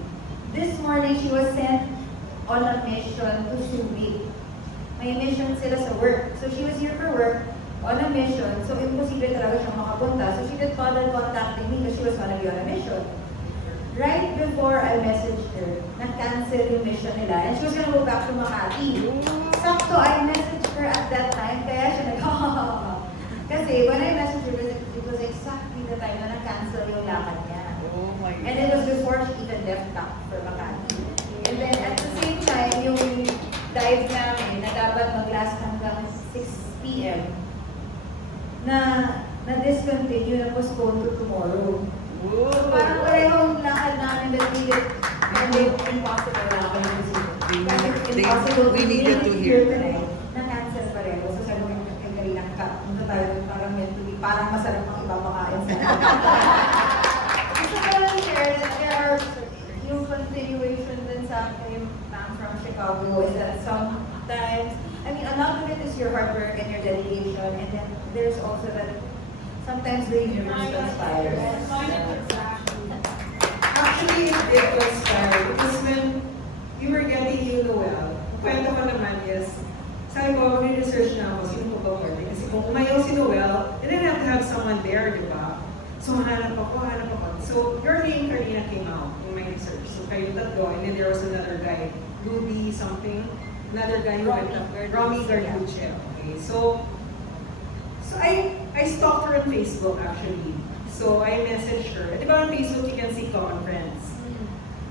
This morning, she was sent on a mission to Subic. May mission sila sa work. So she was here for work on a mission. So imposible talaga siyang makapunta. So she did bother contacting me because she was gonna be on a mission. Right before I messaged her, na-cancel yung mission nila. And she was gonna go back to Makati. Sakto, I messaged her at that time. Kaya siya nag-ha-ha-ha. Kasi when I messaged her, it was exactly the time na na-cancel yung lakad niya. Oh my God. And it was before she even left back for Makati. And then at the same time, yung dive namin na dapat mag-last hanggang 6 p.m. na-discontinue, na postpone to tomorrow. So parang parehong lakad namin that we did, and impossible na ako yung impossible we needed to hear that. tonight. Na-cancel pareho. So sabi ko kay Karina, punta tayo doon, parang meant to be, parang masarap ang iba makain sa gusto ko lang share that there are yung continuation din sa akin from Chicago is that sometimes, I mean, a lot of it is your hard work and your dedication, and then there's also that sometimes the universe conspires. Actually, it was fire. Because when you were getting you Noelle, kwento ko naman is, sabi ko, mag-research na ako, sino po ba pwede? Kasi kung umayaw si Noelle, you didn't have to have someone there, di ba? So, hanap ako. So, your name, Carina, came out in my research. So, kayo tatlo, and then there was another guy, Ruby something, another guy who went up, Romy Garduce. Okay, so I stalked her on Facebook actually. So I messaged her. Di ba on Facebook you can see common friends.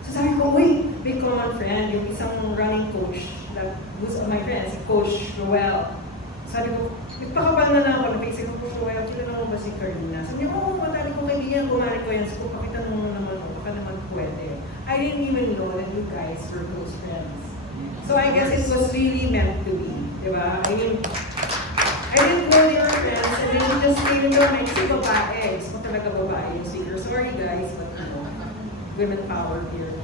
So sabi ko, wait, may common friend, yung isang running coach that who's my friend, si Coach Noelle. Sabi ko, nagpakabal na ako na Facebook ko, Coach Noelle, kilala mo ba si Carina? Sabi niya, oo, matali ko kaibigan, kumari ko yan. So pakita mo naman, baka naman pwede. I didn't even know that you guys were close friends. So I guess it was really meant to be, di ba? I mean, I didn't know they were friends, and then she just came into my si babae. Gusto ko talaga babae yung speaker. Sorry guys, but you know, women power here.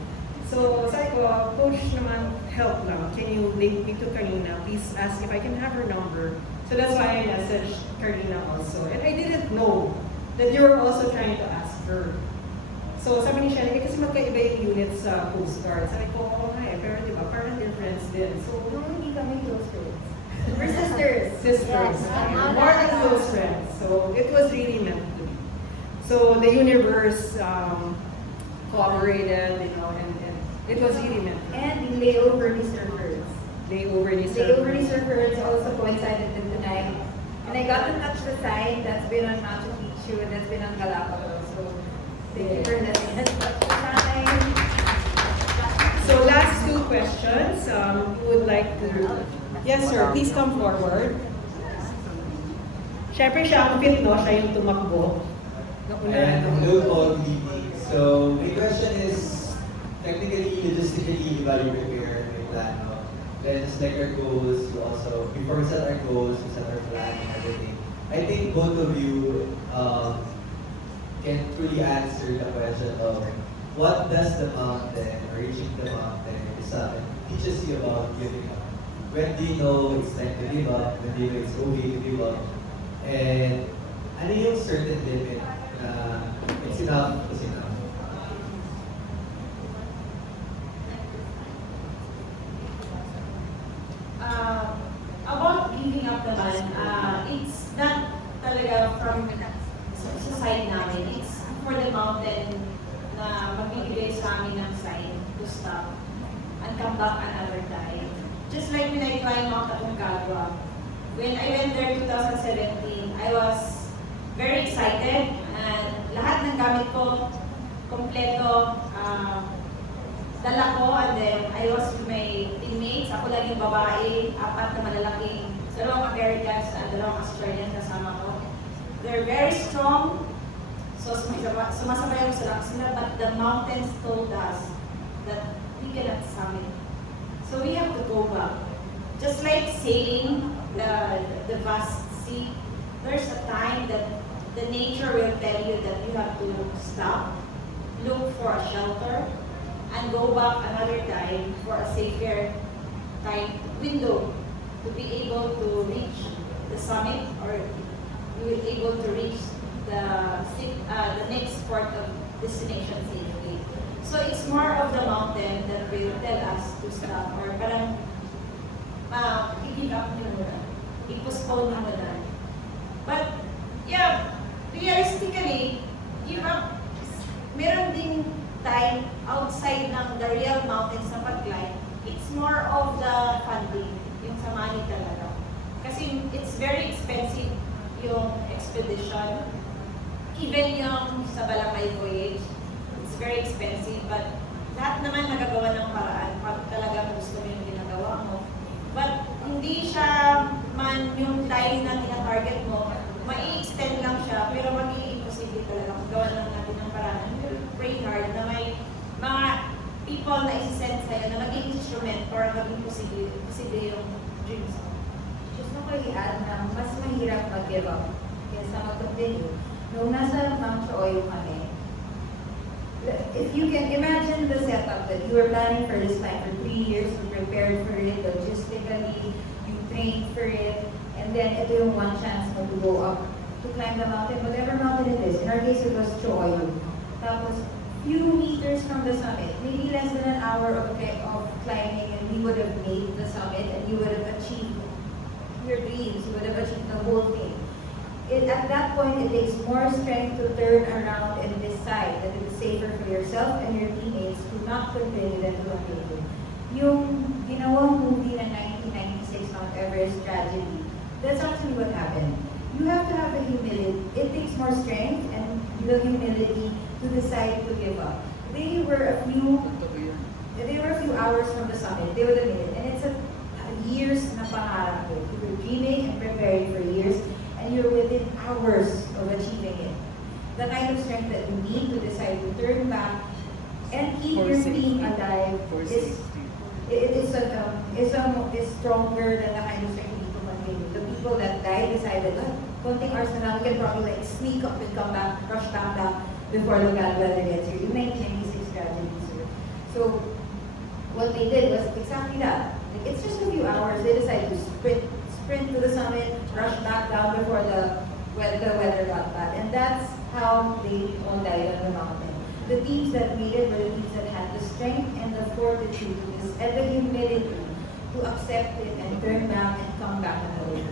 So sabi ko, Coach naman, help lang. Can you link me to Carina? Please ask if I can have her number. So that's why I messaged Carina also. And I didn't know that you were also trying to ask her. So sabi ni Shelly, kasi magkaiba yung units sa Coast Guard. Sabi ko, oo nga eh, pero di ba, parang they're friends din. So, Hindi kami close friends. We're sisters. sisters, Yes. more than close friends. So it was really meant to be. So the universe cooperated, you know, and it was really meant to be. And the layover ni surfers. They already Layover ni surfers also coincided with the night. And I got to touch the sign that's been on Machu Picchu and that's been on Galapagos. So thank you for letting us touch the sign. So last two questions. We would like to. Yes, sir. Please come forward. Siyempre siya ang fit, no? Siya yung tumakbo. And hello all, good evening. So my question is, technically, logistically, di ba you prepare, may plan, no? then just like our goals, we also, before we set our goals, we set our plan and everything. I think both of you can truly answer the question of what does the mountain or reaching the mountain or the summit teaches you about giving up. When do you know it's time to give up? When do you know it's okay to give up? And ano yung certain limit na it's enough is enough? About giving up naman, it's not talaga from sa side namin. It's for the mountain na magbibigay sa amin ng sign to stop and come back another time. Just like when I climbed Mount Aconcagua. When I went there 2017, I was very excited and lahat ng gamit ko, kompleto, dala ko, and then I was with my teammates. Ako lang yung babae, 4 na malalaking, 2 Americans and 2 Australians kasama ko. They're very strong, so sumasabay ako sila, but the mountains told us that we cannot summit. So we have to go back. Just like sailing the vast sea, there's a time that the nature will tell you that you have to stop, look for a shelter, and go back another time for a safer time window to be able to reach the summit, or you will be able to reach the next port of destination safely. So it's more of the mountain that will tell us to stop, or parang i-give up nyo muna, i-postpone nyo muna. But yeah, realistically, give up, meron ding time outside ng the real mountains na pag-climb. It's more of the funding, yung sa money talaga. Kasi it's very expensive yung expedition. Even yung sa Balakay voyage, it's very expensive. But lahat naman nagagawa ng paraan pag talagang gusto mo yung ginagawa mo. But hindi siya man yung time na tina-target mo, mai-extend lang siya, pero magiging imposible talaga kung gawa lang natin ng paraan. Pray hard na may mga people na isi-send sa'yo na maging instrument para maging posible yung dreams mo. Gusto ko i-add na mas mahirap mag-give up kaysa mag-continue. Nung nasa Mount Choyo kami, if you can imagine the setup that you were planning for this time for 3 years, you prepared for it, logistically, you trained for it, and then ito yung one chance mo to go up, to climb the mountain, whatever mountain it is. In our case, it was Choyo. Tapos, few meters from the summit, maybe less than an hour of climbing, and we would have made the summit, and you would have achieved your dreams, you would have achieved the whole thing. At that point, it takes more strength to turn around and decide that it is safer for yourself and your teammates to not continue than to continue. Yung ginawang movie na 1996 Mount Everest tragedy, that's actually what happened. You have to have the humility. It takes more strength and the humility to decide to give up. They were a few hours from the summit. They would have made it. And it's a years na pangarap ko. You were dreaming and preparing for years, and you're within hours of achieving it. The kind of strength that you need to decide to turn back and keep your team alive is stronger than the kind of strength you need to continue. The people that died decided, konting hours na lang, we can probably like sneak up and come back, rush back down before the bad weather gets here. Yung 1996 tragedy, sir. So, what they did was exactly that. Like, it's just a few hours. They decided to sprint to the summit, rush back down before the weather got bad. And that's how they all died on the mountain. The teams that made it were the teams that had the strength and the fortitude and the humility to accept it and turn back and come back another day.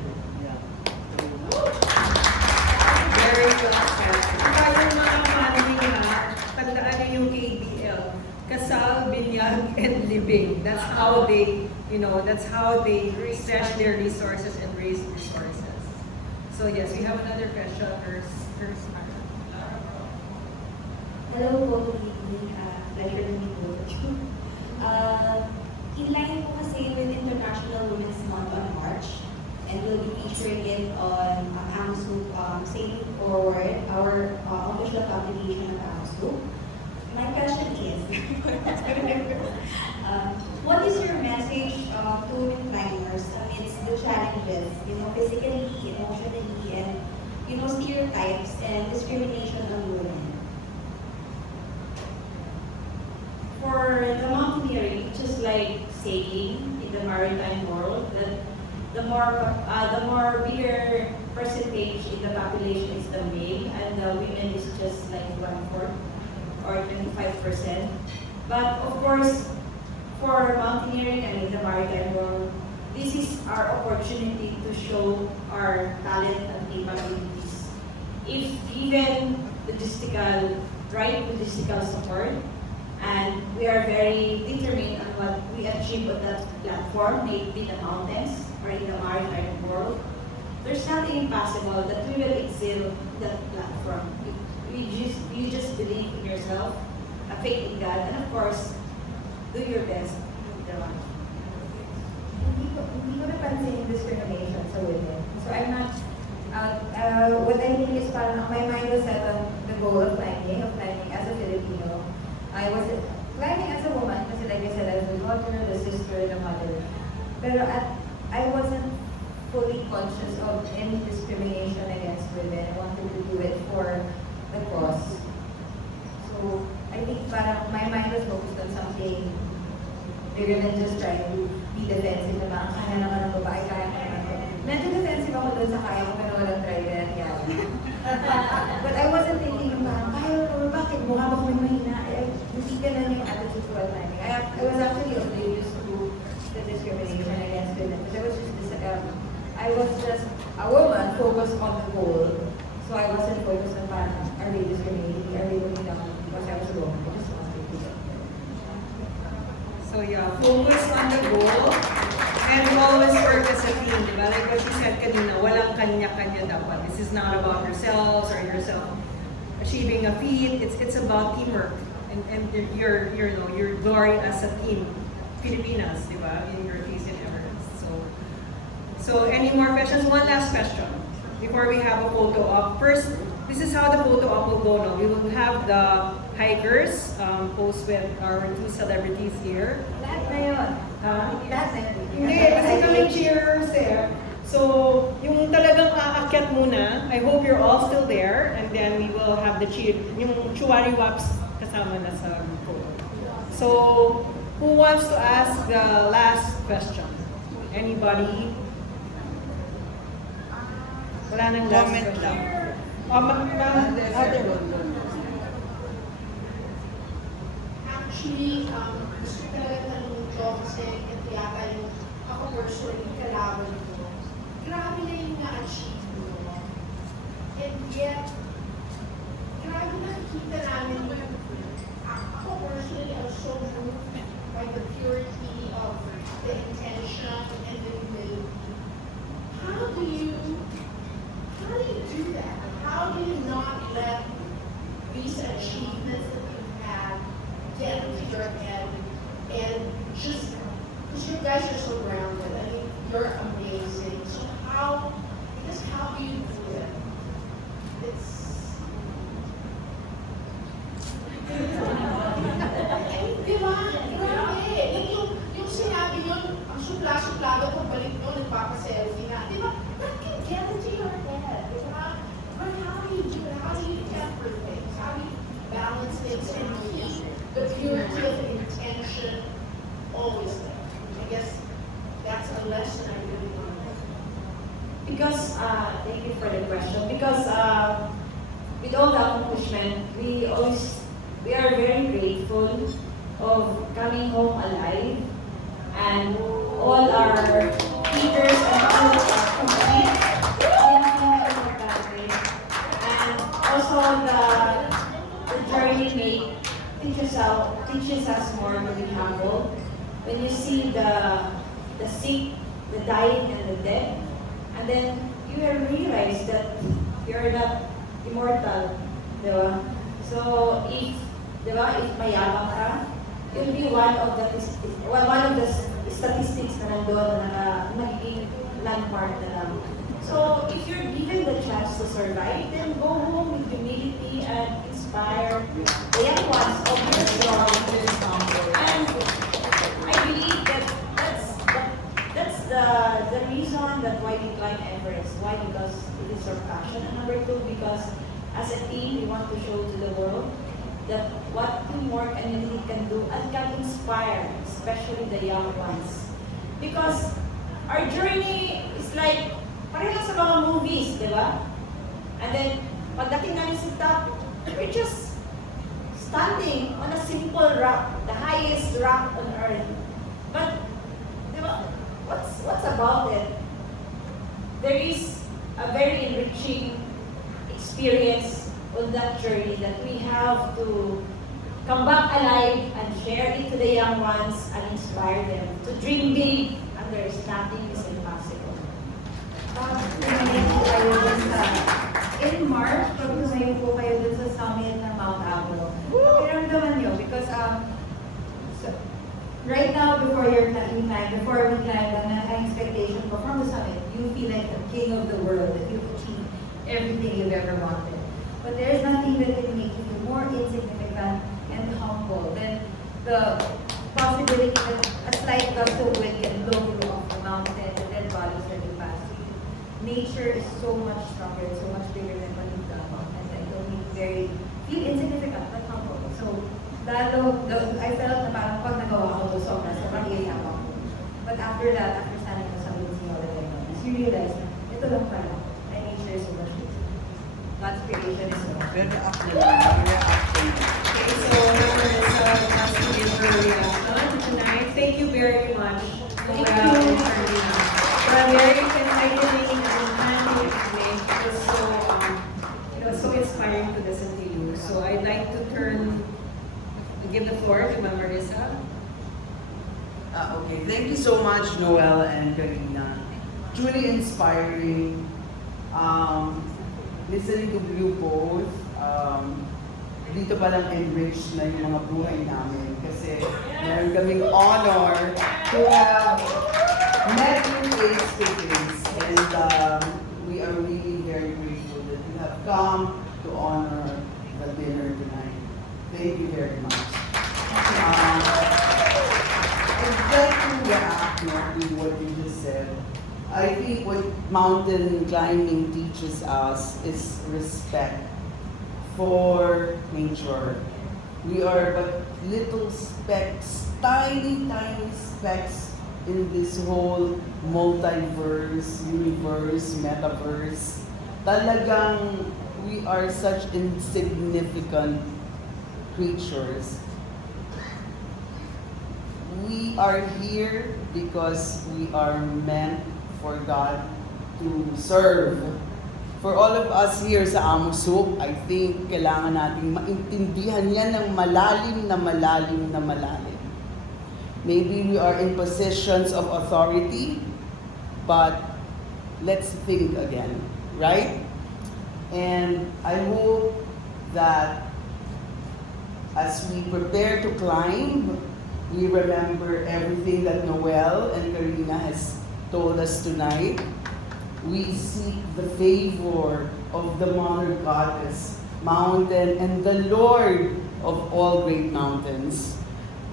Very well said. Kaya yung mga family na, tandaan niyo yung KBL. Kasal, binyag, and living. That's how they, stretch their resources and raise resources. So yes, we have another question. Hello po, good evening. Pleasure to meet both of you. In line po kasi with International Women's Month on March, and we'll be featuring it on AMOSUP Sailing Forward, our official publication of AMOSUP. My question is, what is your message to stereotypes and discrimination on women. For the mountaineering, just like sailing in the maritime world, that the more bigger percentage in the population is the male, and the women is just like 1/4 or 25%. But of course, for mountaineering and in the maritime world, this is our opportunity to show our talent and capabilities. If given right logistical support, and we are very determined on what we achieve on that platform, maybe the mountains or in the maritime world, there's nothing impossible that we will excel in that platform. You just believe in yourself, have faith in God, and of course, do your best. Hindi ko napansin yung discrimination sa women. So I'm not, what I think is parang my mind was set on the goal of climbing as a Filipino. I was climbing as a woman kasi like I said, I was the daughter, the sister, the mother. Pero I wasn't fully conscious of any discrimination against women. I wanted to do it for the cause. So I think parang my mind was focused on something bigger than just trying to be defensive na parang kaya naman ng babae, kaya naman. Medyo defensive ako doon sa kaya ko pero walang trident, yan. But I wasn't thinking parang, kaya naman, bakit? Mukha ba kami mahina? Hindi ganun yung attitude ko at timing. I was actually oblivious to the discrimination against women. Because I was just a woman focused on the goal. So I wasn't focused on parang, are they discriminating? Are they looking down because I was a woman? I just wanted to get there. So yeah, focus on the goal and always work as a team, diba? Like what you said kanina, walang kanya-kanya dapat. This is not about yourselves or yourself achieving a feat. It's about teamwork and your glory as a team. Filipinas, diba? In your case in Everest. So any more questions? One last question before we have a photo op. First, this is how the photo op will go now. We will have the hikers post with our two celebrities here. Lahat na yun. Lahat na yun. Hindi, kasi kami cheers eh. So, yung talagang aakyat muna, I hope you're all still there, and then we will have the cheer, yung chuwari waps kasama na sa photo. So, who wants to ask the last question? Anybody? Wala nang last question. Actually, gusto talaga tanong ko kasi ito yata yung ako personally kalaban ko. Grabe na yung na-achieve mo. And yet, grabe nakikita namin yung ako personally, I was so moved by the purity of the intention and the humility. How do you do that? How do you not let these achievements that you've had get into your head and just, because you guys are so grounded, I mean, you're amazing. So how do you do it? It's, di ba? Grabe. Yung sinabi yun, ang supla-suplado kung balik mo, nagpapaselfie na. Di ba? That can get into your head. Di ba? But how do you do it? How do you temper things? How do you balance things and keep the purity of intention always there? I guess that's a lesson I really learned. Because, thank you for the question. Because with all the accomplishment, we are very grateful of coming home alive, and all our features and all are complete. And also the journey teaches us more to be humble. When you see the sick, the dying, and the dead, and then you will realize that you're not immortal, diba? So if mayabang ka, you'll be one of the statistics na nandun na magiging landmark na lang. So if you're given the chance to survive, then go home with humility and inspire the young ones of your story. And I believe that that's the the reason that why we climb Everest. Why? Because it is our passion. And number two, because as a team, we want to show to the world that what teamwork and unity can do and can inspire, especially the young ones. Because our journey is like, pareho sa mga movies, di ba? And then, pagdating namin sa top, we're just standing on a simple rock, the highest rock on earth. But, di ba, what's about it? There is a very enriching experience on that journey that we have to come back alive and share it to the young ones and inspire them to dream big and there is nothing is impossible. In March, pag tumayo po kayo dun sa summit ng Mount Apo, pakiramdaman nyo because so, right now before we climb, ang expectation ko from the summit, you feel like the king of the world, that you've achieved everything you've ever wanted. But there's nothing that can make you feel more insignificant and humble than the possibility that a slight gust of wind can blow you off the mountain and then bodies that you pass you. Nature is so much stronger, so much bigger than what you've done. And I don't need to feel insignificant, but humble. So, I felt na parang pag nagawa ko to, sobrang iiyak ako. But after that, after standing on something smaller than this, you realize na ito lang pala. And nature is so much bigger. God's creation is so much bigger. Very up na lang. Very up na lang. Okay, so that's to give her reaction tonight. Thank you very much. Thank Noelle you. and Carina. For a very enlightening and fantastic evening. It was so, so inspiring to listen to you. So I'd like to give the floor to Ma'am Marissa. Okay, thank you so much, Noelle and Carina. Truly inspiring. Listening to you both, dito palang enriched na yung mga buhay namin kasi meron kaming honor to have met you face to face, and we are really very grateful that you have come to honor the dinner tonight. Thank you very much. I'd like to react to what you just said. I think what mountain climbing teaches us is respect for nature. We are but little specks, tiny specks in this whole multiverse, universe, metaverse. Talagang we are such insignificant creatures. We are here because we are meant for God to serve. For all of us here sa AMOSUP, I think kailangan nating maintindihan yan ng malalim na malalim na malalim. Maybe we are in positions of authority, but let's think again, right? And I hope that as we prepare to climb, we remember everything that Noelle and Carina has told us tonight. We seek the favor of the Mother Goddess, Mountain, and the Lord of all great mountains.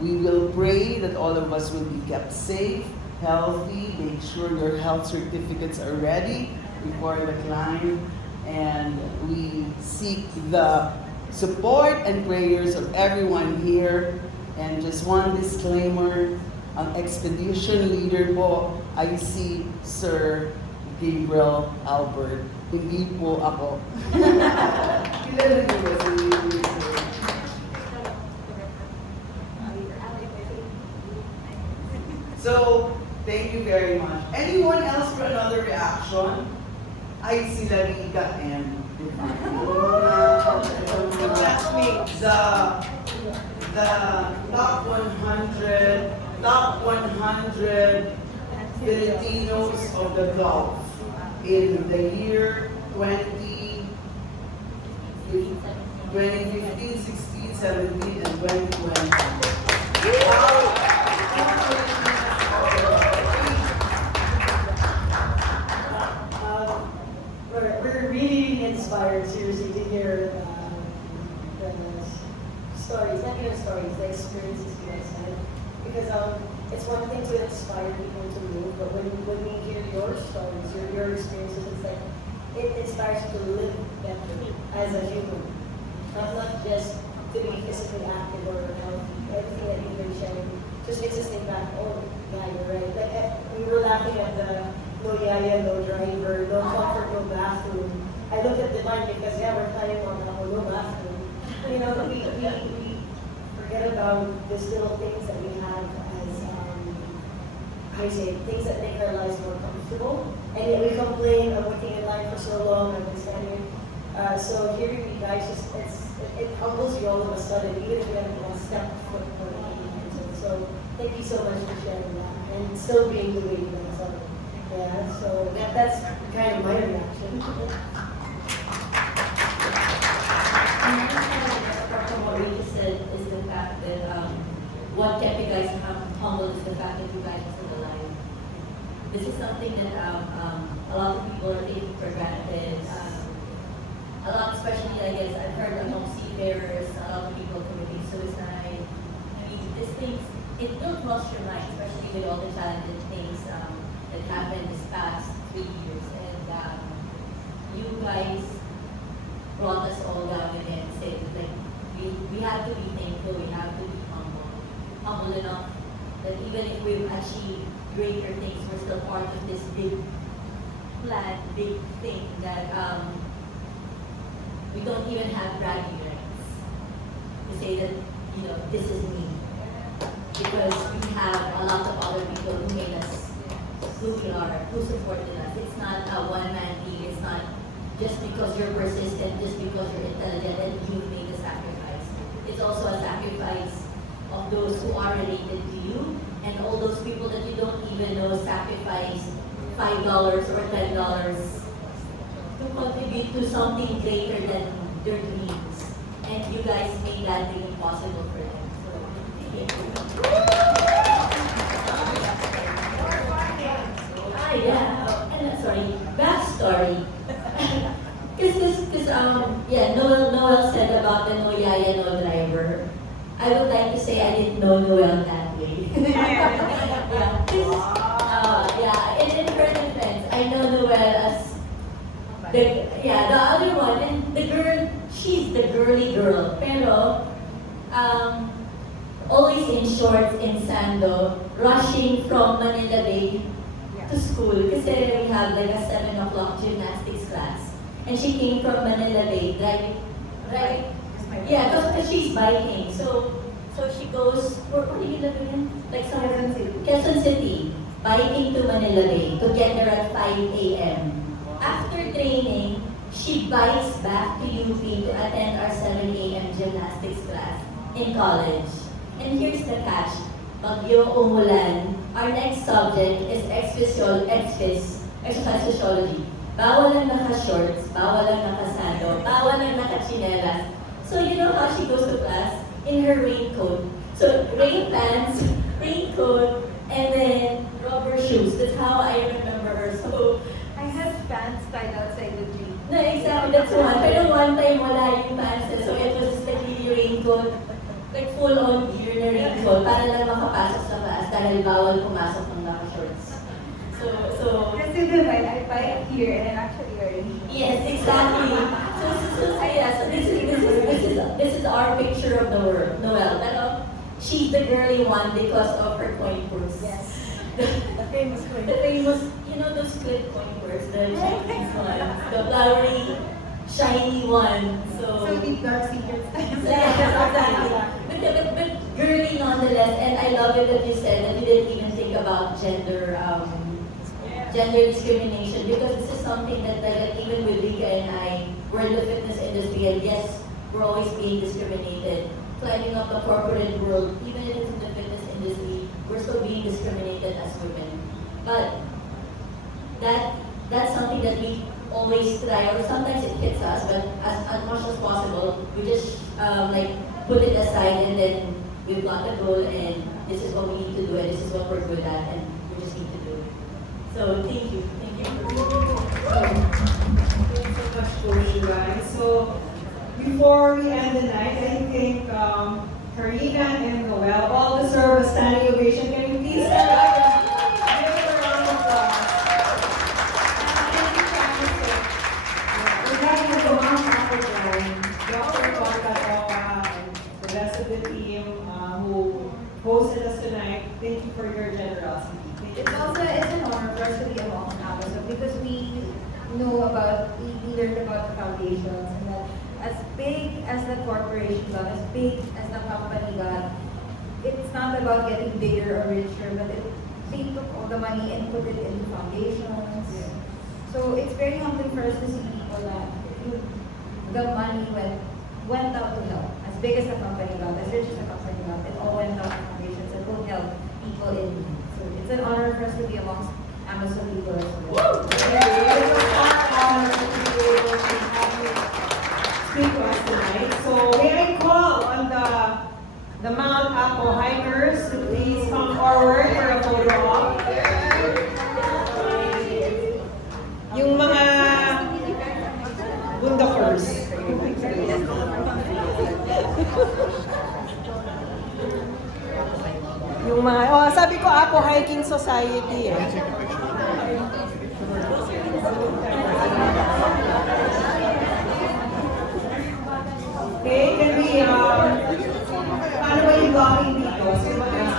We will pray that all of us will be kept safe, healthy, make sure your health certificates are ready before the climb, and we seek the support and prayers of everyone here. And just one disclaimer, ang expedition leader po ay si Sir Gabriel Albert. Hindi po ako. Kilala niyo ba si Sir? So, thank you very much. Anyone else for another reaction? Ay, sila Rica and the top 100 Filipinos of the Gulf in the year 2015, 16, 17, and 2020. We're really inspired, seriously, to hear the stories, not even stories, the experiences you guys had. Because it's it's one thing to inspire people to move, but when we hear your stories, your experiences, it's like, it inspires you to live better as a human. Not just to be physically active or healthy. Everything that you've been sharing just makes us think back, oh, yeah, you're right. Like, we were laughing at the no yaya, no driver, no comfort, no bathroom. I looked at the mind because, yeah, we're planning on no bathroom. You know, we forget about these little things that we have as, how you say, things that make our lives more comfortable. And yet we complain of waiting in line for so long and standing. So hearing you guys, it humbles you all of a sudden, even if you haven't one step foot for it. So thank you so much for sharing that and still being the way you guys are. Yeah, so that's kind of my reaction. From what Rachel said is the fact that what kept you guys humble is the fact that you guys are still alive. This is something that a lot of people are taking for granted. A lot, especially I guess I've heard among seafarers, a lot of people committing suicide. I mean, these things, it will cross your mind, especially with all the challenging things that happened this past 3 years. And you guys brought us all down again and said, like, we have to be thankful, we have to be humble enough that even if we've achieved greater things, we're still part of this big plan, big thing that we don't even have bragging rights to say that, you know, this is me. Because we have a lot of other people who made us who we are, who supported us. It's not a one-man thing. It's not just because you're persistent, just because you're intelligent and you've made a sacrifice. It's also a sacrifice of those who are related to you and all those people that you don't even know sacrifice $5 or $10 to contribute to something greater than their dreams. And you guys made that thing possible for them. So, thank you. Sorry, backstory. Because yeah, Noelle said about the no yaya, no driver. I would like to say I didn't know Noelle that way. Yeah, in her defense, I know Noelle as the other one, and the girl, she's the girly girl. Pero, always in shorts, in sando, rushing from Manila Bay to school. Kasi we have like a 7 o'clock gymnastics class. And she came from Manila Bay, right? Yeah, because she's biking. So she goes, where do you live again? Like Quezon City, biking to Manila Bay to get there at 5 a.m. After training, she bikes back to UP to attend our 7 a.m. gymnastics class in college. And here's the catch. Bagyo umulan. Our next subject is exercise physiology. Bawal lang naka-shorts, bawal lang naka-sando, bawal lang naka-chinelas. So you know how she goes to class? In her raincoat. So rain pants, raincoat, and then rubber shoes. That's how I remember her. So I had pants tied outside the tree. no, exactly, that's one. Pero one time wala yung pants. So it was just like really raincoat, like full-on gear na raincoat para lang makapasok sa class dahil bawal pumasok ng naka-shorts. So Kasi diba, I buy it here and I'm actually wearing it. yes, exactly. So this is our picture of the world, Noelle. Pero she's the girly one because of her coin purse. Yes. The famous, you know those clip coin purse, the Chinese ones, the flowery, shiny one. So deep dark secrets. exactly. But girly nonetheless, and I love it that you said that you didn't even think about gender discrimination, because this is something that like, even with Rika and I, we're in the fitness industry, and yes, we're always being discriminated. Climbing up the corporate world, even if it's in the fitness industry, we're still being discriminated as women. But that's something that we always try, or sometimes it hits us, but as much as possible, we just like put it aside, and then we've got the goal, and this is what we need to do, and this is what we're good at, and we just need to do it. So thank you for Thanks so much, Coach, you guys. So before we end the night, I think Carina and Noelle all deserve a standing ovation. Can you Please, give it a round of applause. We'd like to go on Apple Drive. Dr. Bacatoa and the rest of the team who hosted us tonight, thank you for your generosity. Thank you. It's an honor for us to be among AMOSUP because we learned about the foundations and that as big as the corporation got, as big as the company got, it's not about getting bigger or richer, but they took all the money and put it into foundations. So it's very humbling for us to see people that the money went out to help. As big as the company got, as rich as the company got, it all went out to foundations and will help people in need. So it's an honor for us to be amongst AMOSUP people as well. It's an honor to be able to have you speak to us tonight. So may I call on the Mount Apo hikers to please come forward for a photo op. Yung mga bundokers. Yung mga, sabi ko Apo Hiking Society eh. Okay, can we, paano ba yung blocking dito? Sino ba yung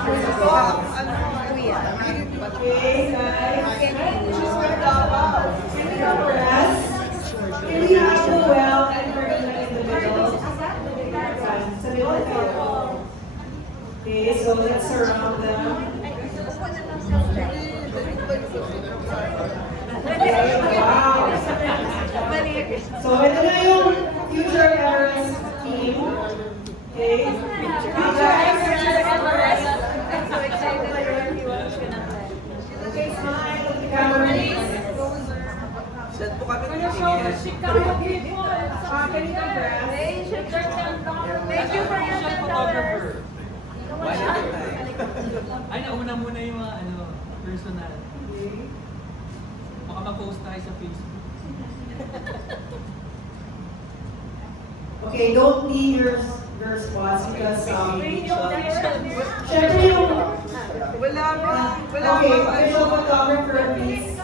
okay, guys. Can we go press? Can we have Noelle and Carina in the middle? Sa middle kayo. Okay, so let's surround them. Okay, wow. So ito na yung future Everest team. Okay. Future Everest. I'm so excited for everyone's gonna play. Okay, smile at the camera. Send po kami ng Can you press? Thank you for your $10. Ay, nauna muna yung mga personal. Baka ma-post tayo sa Facebook. Okay, don't leave your spots because syempre yung okay, official photographer please.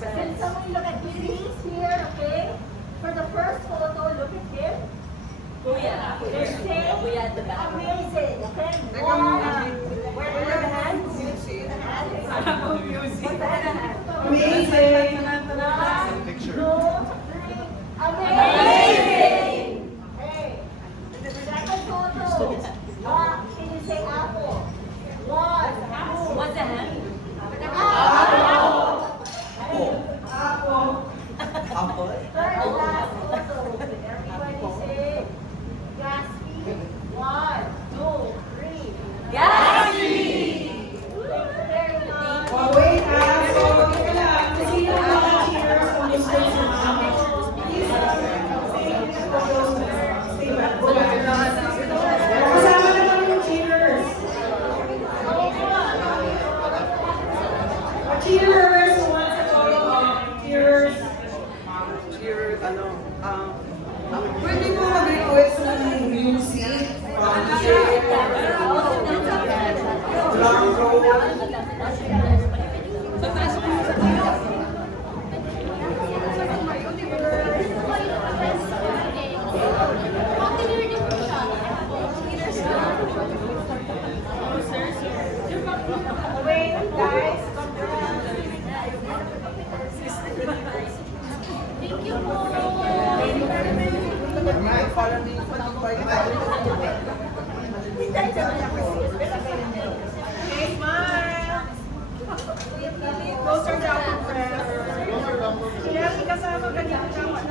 Can someone look at Billy's here, okay? For the first photo, look at him. Kuya. Kuya at the back. Amazing, okay? One, where are the hands? Amazing. One, two, three. Amazing! Hey, second photo. Can you say apple? One, two. What's the hand? Apple. Third last photo. Everybody say GASFI. One, two, three. GASFI! Very nice. Oh, wait, so teka lang. Kasi yung mga cheers kung gusto nyo please, stay back. Kasama naman yung cheers. Cheers! Who wants a photo op? Cheers! Pwede po mag-request ng music from Long Road. Wait, guys. Thank you po. Okay, smile! Closer down to press. Sinabi kasama ganyan lang.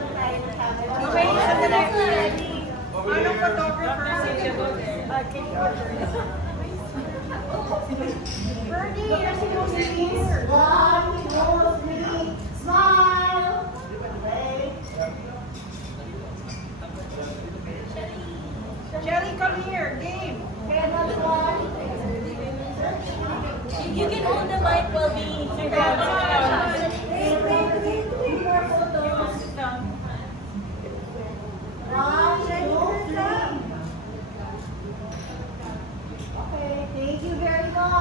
Okay, sandali. Anong photographer si Bernie, you're supposed to be here. One, two, three. Smile. Okay. Jelly, come here. Game. Okay, another one. You can hold the mic while being surrounded. Three more photos. One, two, three. Okay, thank you very much.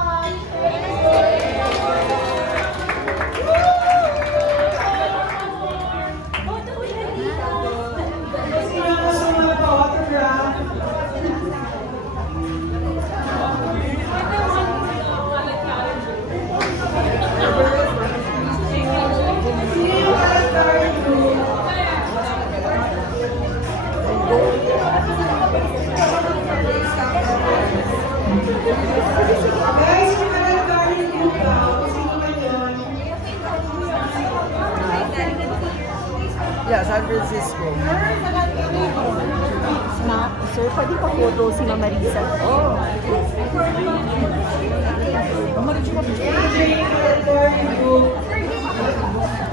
Yeah, San Francisco. Snap. Sir, pwede pa photo si Mama Risa. Oh. Training for the touring group